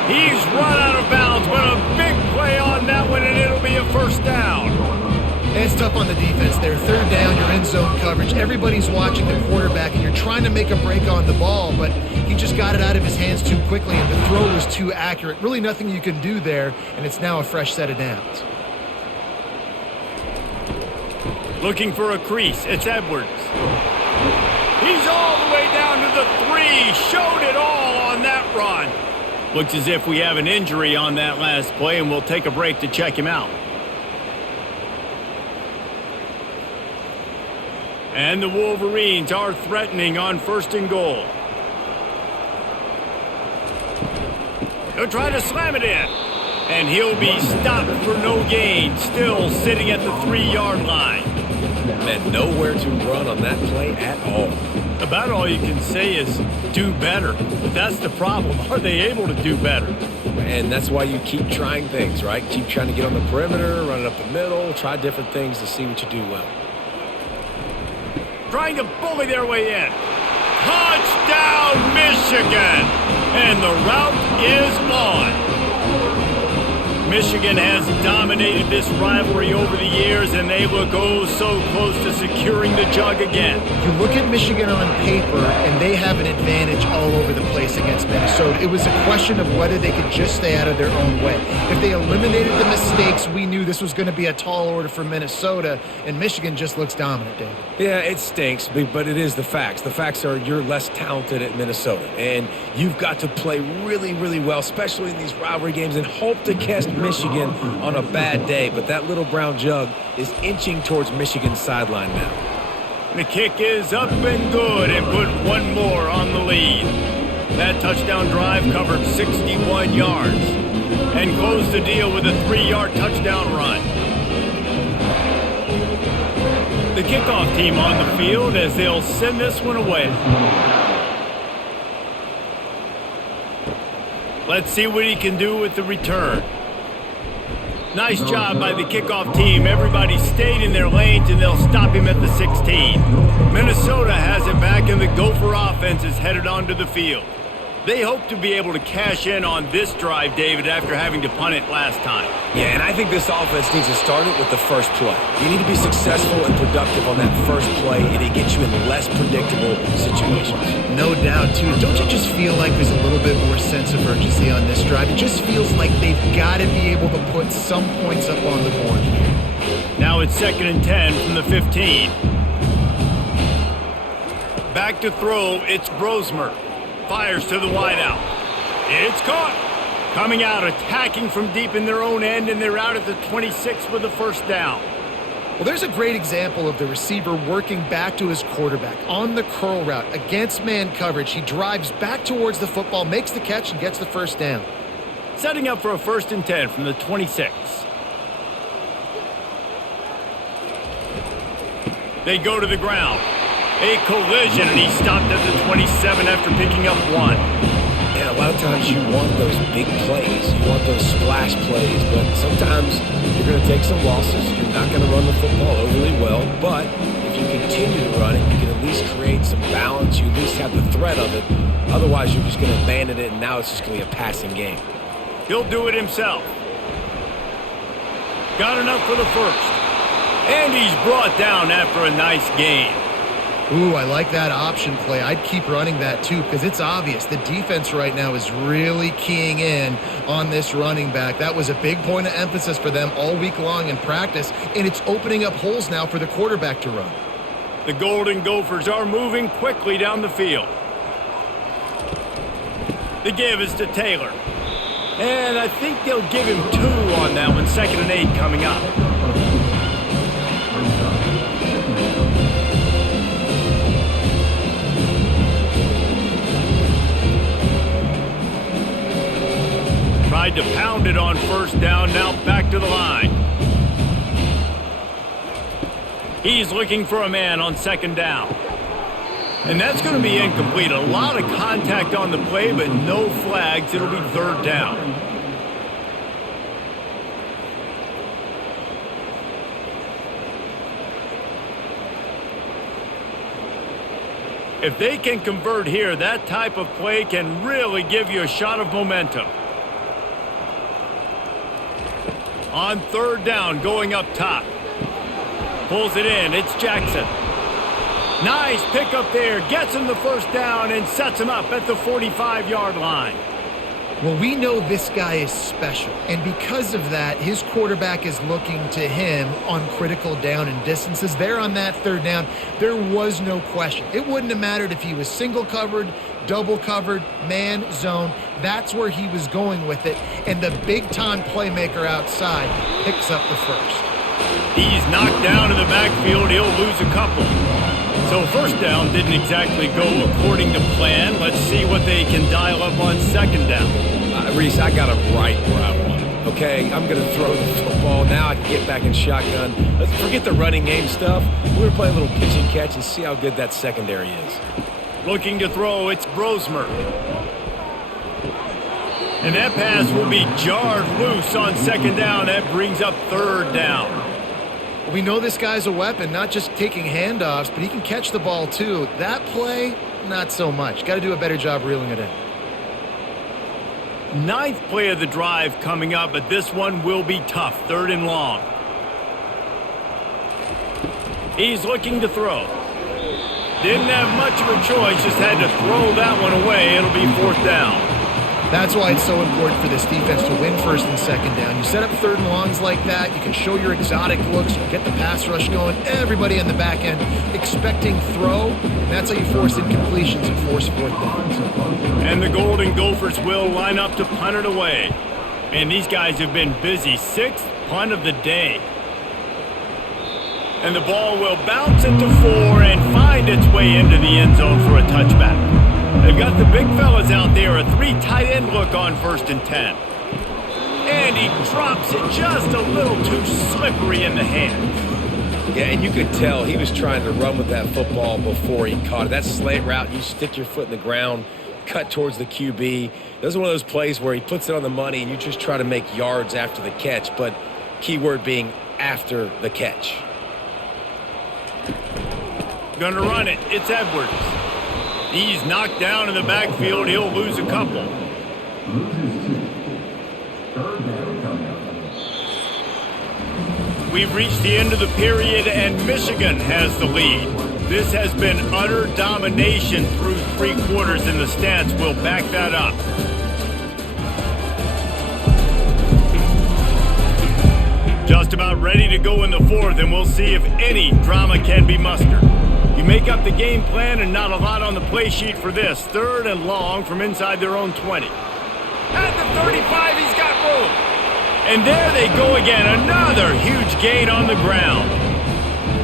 He's run out of bounds, but a big play on that one, and it'll be a first down. And it's tough on the defense there. 3rd down, you're in zone coverage. Everybody's watching the quarterback, and you're trying to make a break on the ball, but he just got it out of his hands too quickly, and the throw was too accurate. Really nothing you can do there, and it's now a fresh set of downs. Looking for a crease, it's Edwards. He's all the way down to the 3. Showed it all on that run. Looks as if we have an injury on that last play, and we'll take a break to check him out. And the Wolverines are threatening on 1st and goal. He'll try to slam it in. And he'll be stopped for no gain, still sitting at the 3-yard line. And nowhere to run on that play at all. About all you can say is do better. But that's the problem. Are they able to do better? And that's why you keep trying things, right? Keep trying to get on the perimeter, run it up the middle, try different things to see what you do well. Trying to bully their way in. Touchdown, Michigan! And the route is on. Michigan has dominated this rivalry over the years, and they look oh so close to securing the jug again. You look at Michigan on paper, and they have an advantage all over the place against Minnesota. It was a question of whether they could just stay out of their own way. If they eliminated the mistakes, we knew this was going to be a tall order for Minnesota, and Michigan just looks dominant, David. Yeah, it stinks, but it is the facts. The facts are you're less talented at Minnesota, and you've got to play really, really well, especially in these rivalry games, and hope to catch Michigan on a bad day. But that little brown jug is inching towards Michigan's sideline now. The kick is up and good, and put one more on the lead. That touchdown drive covered 61 yards and closed the deal with a 3-yard touchdown run. The kickoff team on the field as they'll send this one away. Let's see what he can do with the return. Nice job by the kickoff team. Everybody stayed in their lanes, and they'll stop him at the 16. Minnesota has it back, and the Gopher offense is headed onto the field. They hope to be able to cash in on this drive, David, after having to punt it last time. Yeah, and I think this offense needs to start it with the first play. You need to be successful and productive on that first play, and it gets you in less predictable situations. No doubt, too. Don't you just feel like there's a little bit more sense of urgency on this drive? It just feels like they've got to be able to put some points up on the board here. Now it's 2nd and 10 from the 15. Back to throw, it's Brosmer. Fires to the wideout. It's caught. Coming out, attacking from deep in their own end, and they're out at the 26 with the first down. Well, there's a great example of the receiver working back to his quarterback on the curl route against man coverage. He drives back towards the football, makes the catch, and gets the first down. Setting up for a 1st and 10 from the 26. They go to the ground. A collision, and he stopped at the 27 after picking up 1. And a lot of times you want those big plays. You want those splash plays, but sometimes you're going to take some losses. You're not going to run the football overly well, but if if you continue to run it, you can at least create some balance. You at least have the threat of it. Otherwise, you're just going to abandon it, and now it's just going to be a passing game. He'll do it himself. Got enough for the first. And he's brought down after a nice gain. Ooh, I like that option play. I'd keep running that too because it's obvious the defense right now is really keying in on this running back. That was a big point of emphasis for them all week long in practice, and it's opening up holes now for the quarterback to run. The Golden Gophers are moving quickly down the field. The give is to Taylor. And I think they'll give him 2 on that one. 2nd and 8 coming up. Tried to pound it on 1st down, now back to the line. He's looking for a man on 2nd down. And that's going to be incomplete. A lot of contact on the play, but no flags. It'll be 3rd down. If they can convert here, that type of play can really give you a shot of momentum. On 3rd down, going up top. Pulls it in. It's Jackson. Nice pickup there. Gets him the 1st down and sets him up at the 45-yard line. Well, we know this guy is special, and because of that, his quarterback is looking to him on critical down and distances. There on that 3rd down, there was no question. It wouldn't have mattered if he was single covered, double covered, man, zone. That's where he was going with it, and the big-time playmaker outside picks up the 1st. He's knocked down in the backfield. He'll lose a couple. So 1st down didn't exactly go according to plan. Let's see what they can dial up on 2nd down. Reese, I got him right where I want him. Okay, I'm going to throw the football. Now I can get back in shotgun. Let's forget the running game stuff. We're going to play a little pitch and catch and see how good that secondary is. Looking to throw, it's Brosmer. And that pass will be jarred loose on 2nd down. That brings up 3rd down. We know this guy's a weapon, not just taking handoffs, but he can catch the ball too. That play, not so much. Got to do a better job reeling it in. 9th play of the drive coming up, but this one will be tough. 3rd and long. He's looking to throw. Didn't have much of a choice, just had to throw that one away. It'll be 4th down. That's why it's so important for this defense to win 1st and 2nd down. You set up 3rd and longs like that, you can show your exotic looks, you get the pass rush going, everybody in the back end expecting throw, and that's how you force incompletions and force 4th downs. And the Golden Gophers will line up to punt it away. And these guys have been busy. 6th punt of the day. And the ball will bounce it to 4 and find its way into the end zone for a touchback. They've got the big fellas out there, a 3 tight end look on 1st and 10. And he drops it just a little too slippery in the hands. Yeah, and you could tell he was trying to run with that football before he caught it. That slant route, you stick your foot in the ground, cut towards the QB. This is one of those plays where he puts it on the money and you just try to make yards after the catch, but key word being after the catch. Gonna run it. It's Edwards. He's knocked down in the backfield. He'll lose a couple. We've reached the end of the period, and Michigan has the lead. This has been utter domination through 3 quarters, and the stats will back that up. Just about ready to go in the 4th, and we'll see if any drama can be mustered. You make up the game plan and not a lot on the play sheet for this. 3rd and long from inside their own 20. At the 35, he's got room. And there they go again. Another huge gain on the ground.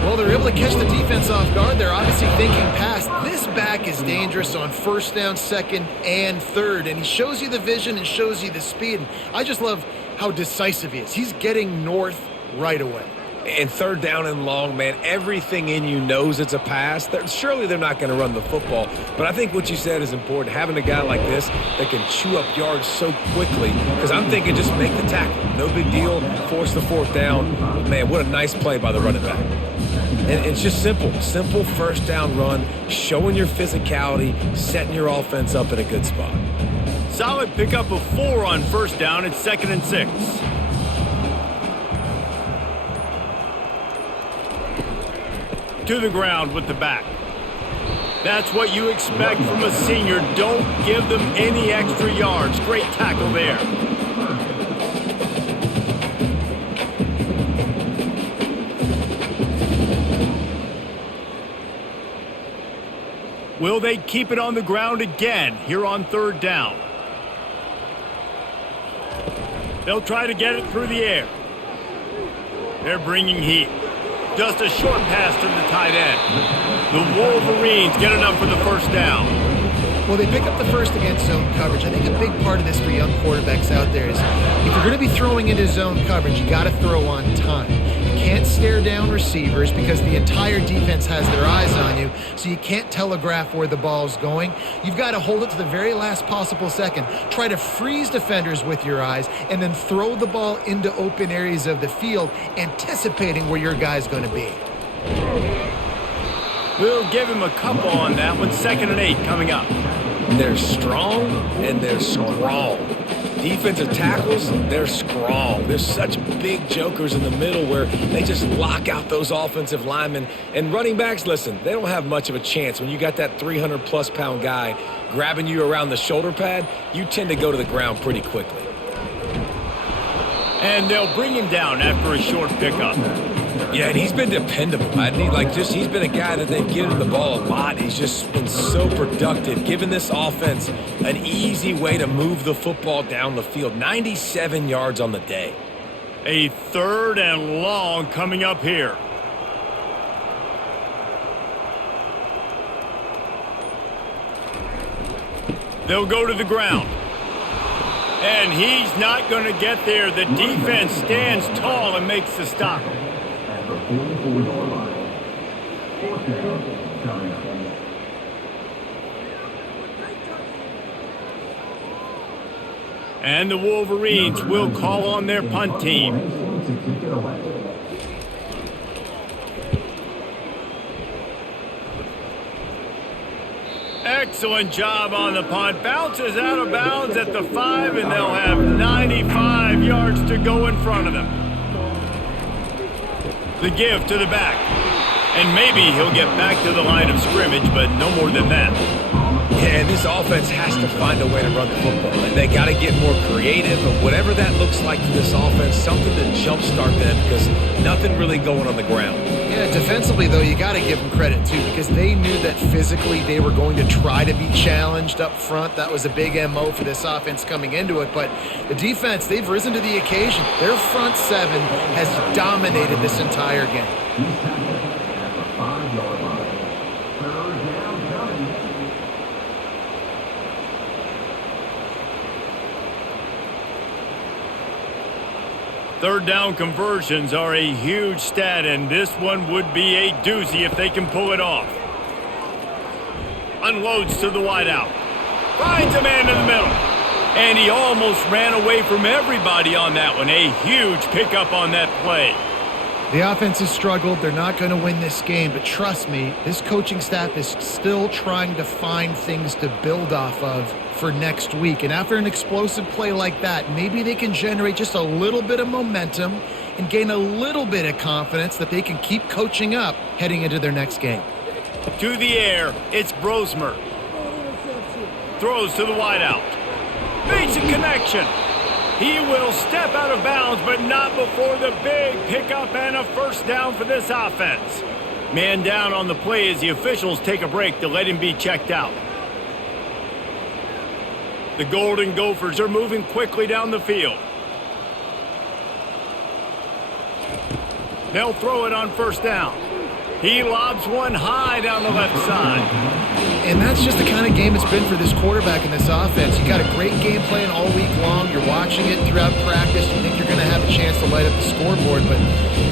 Well, they're able to catch the defense off guard. They're obviously thinking past. This back is dangerous on 1st down, 2nd, and 3rd. And he shows you the vision and shows you the speed. And I just love how decisive he is. He's getting north right away. And 3rd down and long, man, everything in you knows it's a pass. Surely they're not going to run the football. But I think what you said is important, having a guy like this that can chew up yards so quickly. Because I'm thinking just make the tackle. No big deal. Force the 4th down. But man, what a nice play by the running back. And it's just simple first down run, showing your physicality, setting your offense up in a good spot. Solid pickup of 4 on first down. It's 2nd and 6. To the ground with the back. That's what you expect from a senior. Don't give them any extra yards. Great tackle there. Will they keep it on the ground again here on 3rd down? They'll try to get it through the air. They're bringing heat. Just a short pass to the tight end. The Wolverines get enough for the first down. Well, they pick up the first against zone coverage. I think a big part of this for young quarterbacks out there is if you're going to be throwing into zone coverage, you got to throw on time. You can't stare down receivers because the entire defense has their eyes on you, so you can't telegraph where the ball's going. You've got to hold it to the very last possible second. Try to freeze defenders with your eyes and then throw the ball into open areas of the field, anticipating where your guy's going to be. We'll give him a couple on that one. 2nd and 8 coming up. They're strong and they're strong. Defensive tackles, they're strong. There's such big jokers in the middle where they just lock out those offensive linemen. And running backs, listen, they don't have much of a chance. When you got that 300-plus pound guy grabbing you around the shoulder pad, you tend to go to the ground pretty quickly. And they'll bring him down after a short pickup. Yeah, and he's been dependable. He's been a guy that they've given the ball a lot. He's just been so productive, giving this offense an easy way to move the football down the field. 97 yards on the day. A 3rd and long coming up here. They'll go to the ground. And he's not going to get there. The defense stands tall and makes the stop. And the Wolverines will call on their punt team. Excellent job on the punt. Bounces out of bounds at the 5, and they'll have 95 yards to go in front of them. The give to the back. And maybe he'll get back to the line of scrimmage, but no more than that. Yeah, and this offense has to find a way to run the football. And they got to get more creative, but whatever that looks like for this offense, something to jumpstart them because nothing really going on the ground. Yeah, defensively, though, you got to give them credit, too, because they knew that physically they were going to try to be challenged up front. That was a big MO for this offense coming into it. But the defense, they've risen to the occasion. Their front 7 has dominated this entire game. Third down conversions are a huge stat, and this one would be a doozy if they can pull it off. Unloads to the wideout. Finds a man in the middle. And he almost ran away from everybody on that one. A huge pickup on that play. The offense has struggled. They're not going to win this game, but trust me, this coaching staff is still trying to find things to build off of for next week. And after an explosive play like that, maybe they can generate just a little bit of momentum and gain a little bit of confidence that they can keep coaching up heading into their next game. To the air, it's Brosmer. Throws to the wideout. Makes a connection. He will step out of bounds, but not before the big pickup and a first down for this offense. Man down on the play as the officials take a break to let him be checked out. The Golden Gophers are moving quickly down the field. They'll throw it on first down. He lobs one high down the left side. And that's just the kind of game it's been for this quarterback in this offense. You got a great game plan all week long. You're watching it throughout practice. You think you're going to have a chance to light up the scoreboard, but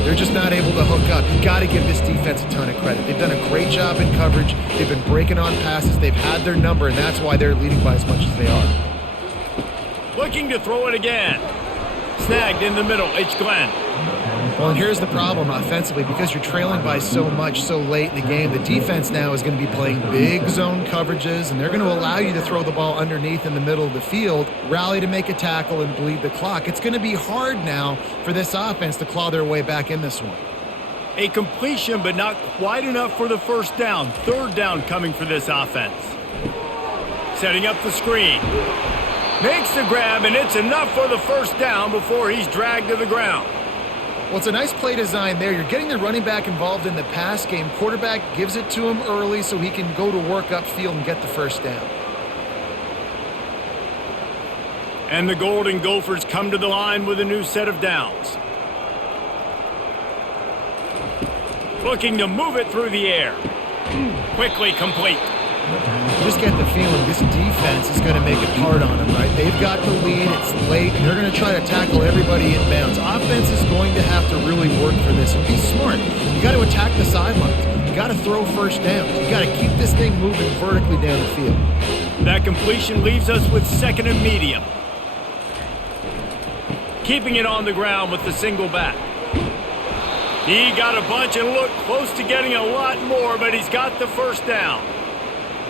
they're just not able to hook up. You got to give this defense a ton of credit. They've done a great job in coverage. They've been breaking on passes. They've had their number, and that's why they're leading by as much as they are. Looking to throw it again. Snagged in the middle. It's Glenn. Well, and here's the problem offensively. Because you're trailing by so much so late in the game, the defense now is going to be playing big zone coverages, and they're going to allow you to throw the ball underneath in the middle of the field, rally to make a tackle, and bleed the clock. It's going to be hard now for this offense to claw their way back in this one. A completion, but not quite enough for the first down. Third down coming for this offense. Setting up the screen. Makes the grab, and it's enough for the first down before he's dragged to the ground. Well, it's a nice play design there. You're getting the running back involved in the pass game. Quarterback gives it to him early so he can go to work upfield and get the first down. And the Golden Gophers come to the line with a new set of downs. Looking to move it through the air. Quickly complete. You just get the feeling this defense is going to make it hard on them, right? They've got the lead, it's late, and they're going to try to tackle everybody in bounds. Offense is going to have to really work for this and be smart. You got to attack the sidelines. You got to throw first downs. You got to keep this thing moving vertically down the field. That completion leaves us with second and medium. Keeping it on the ground with the single back. He got a bunch and looked close to getting a lot more, but he's got the first down.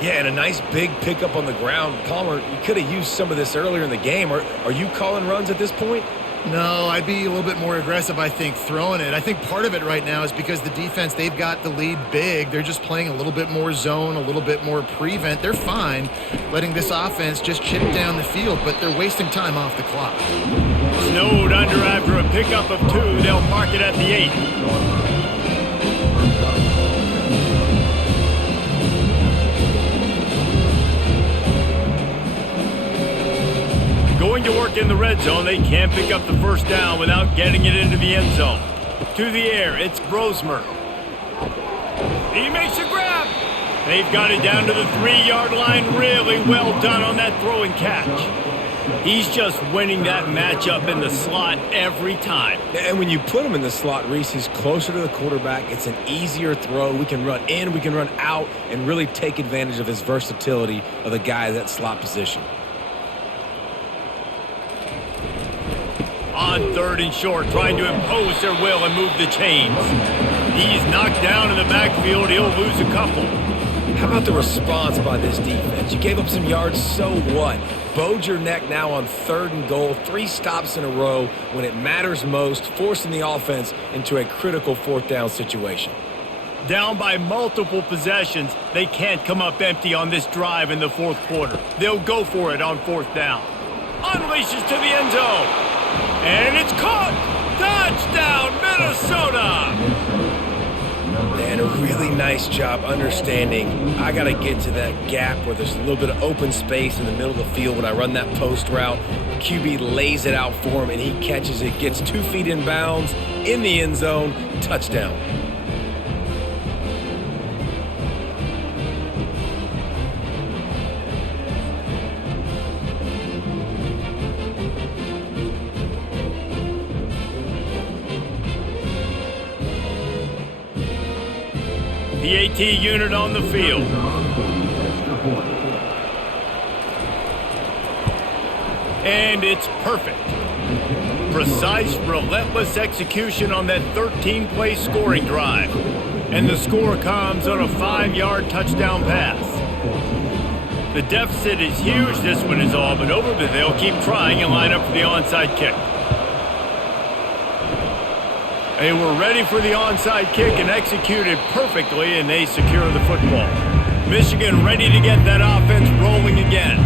Yeah, and a nice big pickup on the ground. Palmer, you could have used some of this earlier in the game. Are you calling runs at this point? No, I'd be a little bit more aggressive, I think, throwing it. I think part of it right now is because the defense, they've got the lead big. They're just playing a little bit more zone, a little bit more prevent. They're fine letting this offense just chip down the field, but they're wasting time off the clock. Snowed under after a pickup of 2. They'll mark it at the 8. Going to work in the red zone, they can't pick up the first down without getting it into the end zone. To the air, it's Brosmer. He makes a grab. They've got it down to the 3-yard line. Really well done on that throw and catch. He's just winning that matchup in the slot every time. And when you put him in the slot, Reese, he's closer to the quarterback. It's an easier throw. We can run in, we can run out, and really take advantage of his versatility of the guy in that slot position. On 3rd and short, trying to impose their will and move the chains. He's knocked down in the backfield. He'll lose a couple. How about the response by this defense? You gave up some yards, so what? Bowed your neck now on 3rd and goal. 3 stops in a row when it matters most, forcing the offense into a critical 4th down situation. Down by multiple possessions, they can't come up empty on this drive in the 4th quarter. They'll go for it on 4th down. Unleashes to the end zone. And it's caught! Touchdown, Minnesota! And a really nice job understanding I got to get to that gap where there's a little bit of open space in the middle of the field when I run that post route. QB lays it out for him, and he catches it, gets 2 feet in bounds, in the end zone, touchdown. The AT unit on the field. And it's perfect. Precise, relentless execution on that 13-play scoring drive. And the score comes on a 5-yard touchdown pass. The deficit is huge. This one is all but over, but they'll keep trying and line up for the onside kick. They were ready for the onside kick and executed perfectly, and they secure the football. Michigan ready to get that offense rolling again.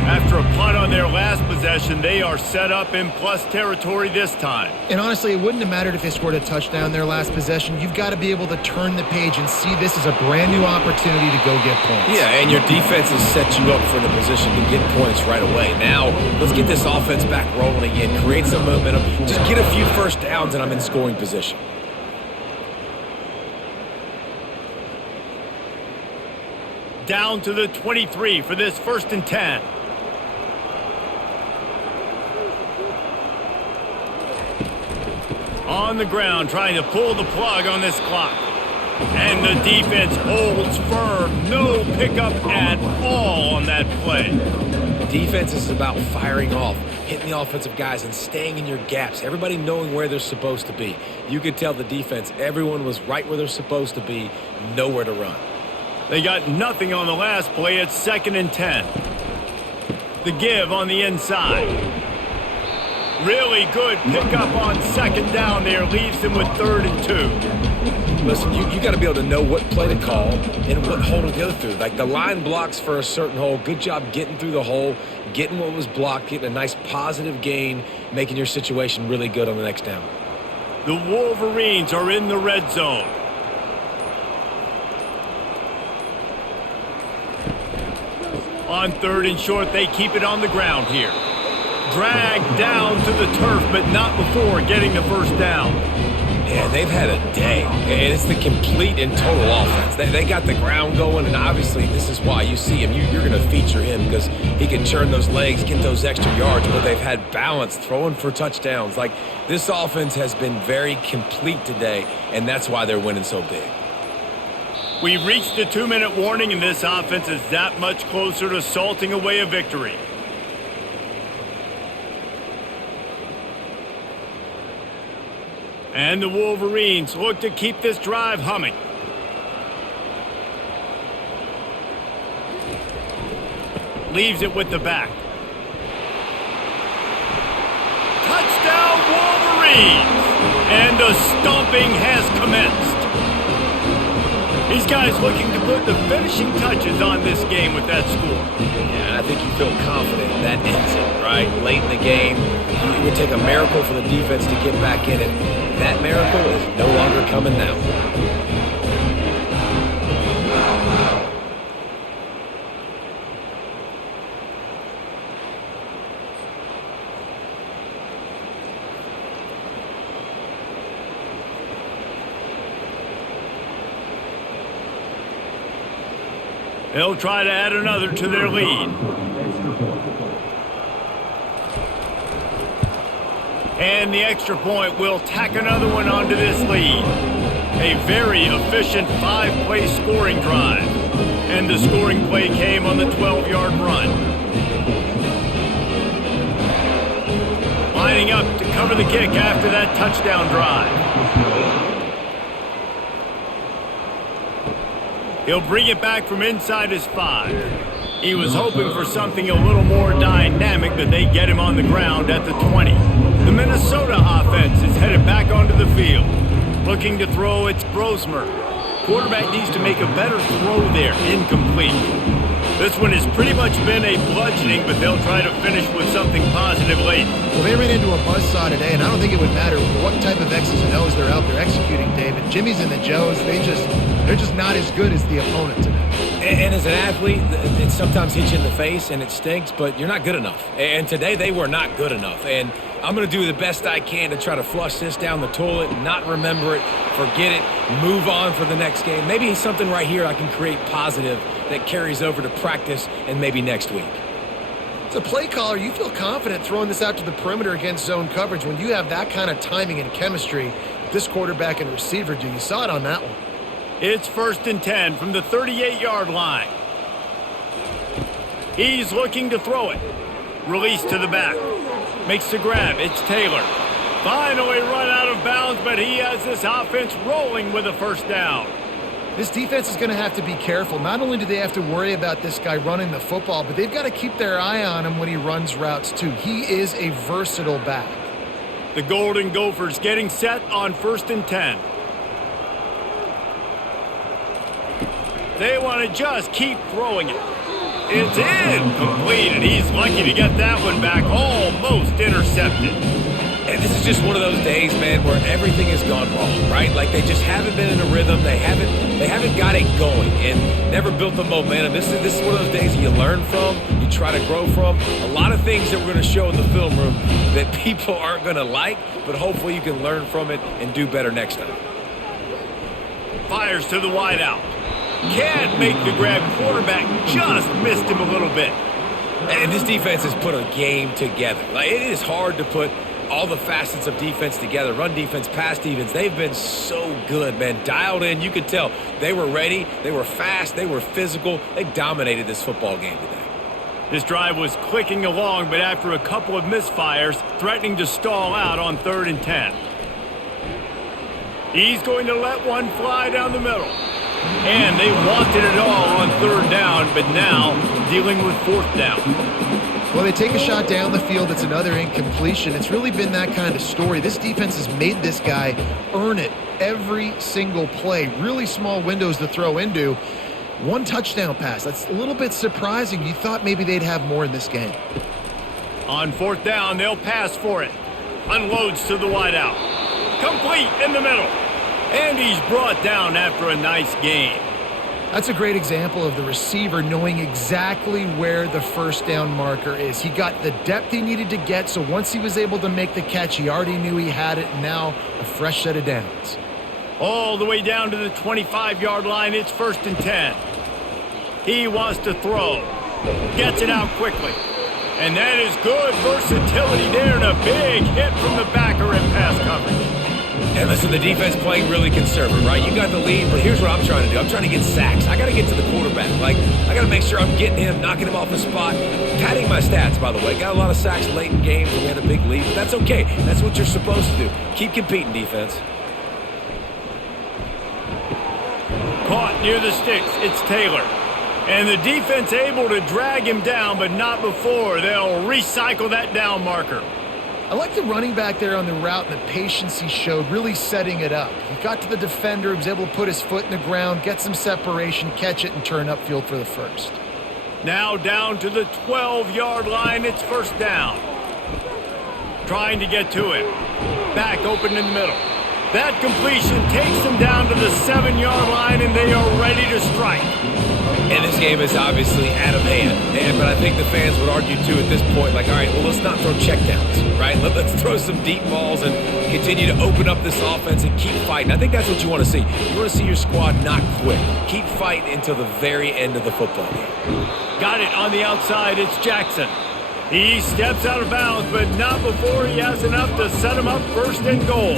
After a punt on their last possession, they are set up in plus territory this time. And honestly, it wouldn't have mattered if they scored a touchdown their last possession. You've got to be able to turn the page and see this as a brand new opportunity to go get points. Yeah, and your defense has set you up for the position to get points right away. Now, let's get this offense back rolling again, create some momentum, just get a few first downs, and I'm in scoring position. Down to the 23 for this 1st and 10. On the ground, trying to pull the plug on this clock. And the defense holds firm. No pickup at all on that play. defense, this is about firing off, hitting the offensive guys and staying in your gaps. Everybody knowing where they're supposed to be. You could tell the defense, everyone was right where they're supposed to be, nowhere to run. They got nothing on the last play. It's 2nd and 10. The give on the inside. Really good pickup on 2nd down there. Leaves them with 3rd and 2. Listen, you got to be able to know what play to call and what hole to go through. Like the line blocks for a certain hole. Good job getting through the hole, getting what was blocked, getting a nice positive gain, making your situation really good on the next down. The Wolverines are in the red zone. On 3rd and short, they keep it on the ground here. Dragged down to the turf, but not before getting the 1st down. Yeah, they've had a day, and it's the complete and total offense. They got the ground going, and obviously this is why you see him. You're going to feature him because he can churn those legs, get those extra yards, but they've had balance, throwing for touchdowns. Like, this offense has been very complete today, and that's why they're winning so big. We've reached the 2-minute warning, and this offense is that much closer to salting away a victory. And the Wolverines look to keep this drive humming. Leaves it with the back. Touchdown, Wolverines! And the stomping has commenced. These guys looking to put the finishing touches on this game with that score. Yeah, and I think you feel confident that ends it, right? Late in the game, it would take a miracle for the defense to get back in it. That miracle is no longer coming now. They'll try to add another to their lead. And the extra point will tack another one onto this lead. A very efficient 5-play scoring drive. And the scoring play came on the 12-yard run. Lining up to cover the kick after that touchdown drive. He'll bring it back from inside his 5. He was hoping for something a little more dynamic, but they get him on the ground at the 20. The Minnesota offense is headed back onto the field. Looking to throw, it's Brosmer. Quarterback needs to make a better throw there. Incomplete. This one has pretty much been a bludgeoning, but they'll try to finish with something positive late. Well, they ran into a buzzsaw today, and I don't think it would matter what type of X's and O's they're out there executing, David. Jimmy's and the Joes, they're just not as good as the opponent today. And as an athlete, it sometimes hits you in the face, and it stinks, but you're not good enough. And today, they were not good enough. And I'm going to do the best I can to try to flush this down the toilet, not remember it, forget it, move on for the next game. Maybe something right here I can create positive that carries over to practice and maybe next week. As a play caller, you feel confident throwing this out to the perimeter against zone coverage when you have that kind of timing and chemistry with this quarterback and receiver do. You saw it on that one. It's 1st and 10 from the 38-yard line. He's looking to throw it. Release to the back. Makes the grab. It's Taylor. Finally run out of bounds, but he has this offense rolling with a 1st down. This defense is going to have to be careful. Not only do they have to worry about this guy running the football, but they've got to keep their eye on him when he runs routes too. He is a versatile back. The Golden Gophers getting set on 1st and 10. They want to just keep throwing it. It's incomplete, and he's lucky to get that one back, almost intercepted. And this is just one of those days, man, where everything has gone wrong, right? Like they just haven't been in a rhythm. They haven't got it going and never built the momentum. This is one of those days that you learn from, you try to grow from. A lot of things that we're going to show in the film room that people aren't going to like, but hopefully you can learn from it and do better next time. Fires to the wideout. Can't make the grab. Quarterback just missed him a little bit. And this defense has put a game together. Like, it is hard to put all the facets of defense together. Run defense, pass defense. They've been so good, man. Dialed in. You could tell they were ready. They were fast. They were physical. They dominated this football game today. This drive was clicking along, but after a couple of misfires, threatening to stall out on 3rd and 10. He's going to let one fly down the middle. And they wanted it all on 3rd down, but now dealing with 4th down. Well, they take a shot down the field. It's another incompletion. It's really been that kind of story. This defense has made this guy earn it every single play. Really small windows to throw into. One touchdown pass. That's a little bit surprising. You thought maybe they'd have more in this game. On 4th down, they'll pass for it. Unloads to the wideout. Complete in the middle. And he's brought down after a nice gain. That's a great example of the receiver knowing exactly where the 1st down marker is. He got the depth he needed to get, so once he was able to make the catch, he already knew he had it. Now a fresh set of downs. All the way down to the 25-yard line, it's 1st and 10. He wants to throw. Gets it out quickly. And that is good versatility there, and a big hit from the backer in pass coverage. And listen, the defense playing really conservative, right? You got the lead, but here's what I'm trying to do. I'm trying to get sacks. I got to get to the quarterback. Like, I got to make sure I'm getting him, knocking him off the spot. Padding my stats, by the way. Got a lot of sacks late in games when we had a big lead, but that's okay. That's what you're supposed to do. Keep competing, defense. Caught near the sticks. It's Taylor. And the defense able to drag him down, but not before. They'll recycle that down marker. I like the running back there on the route and the patience he showed, really setting it up. He got to the defender, was able to put his foot in the ground, get some separation, catch it, and turn upfield for the first. Now down to the 12-yard line, it's 1st down. Trying to get to it. Back open in the middle. That completion takes them down to the 7-yard line, and they are ready to strike. And this game is obviously out of hand. But I think the fans would argue, too, at this point, like, all right, well, let's not throw checkdowns, right? Let's throw some deep balls and continue to open up this offense and keep fighting. I think that's what you want to see. You want to see your squad not quit. Keep fighting until the very end of the football game. Got it on the outside. It's Jackson. He steps out of bounds, but not before he has enough to set him up 1st and goal.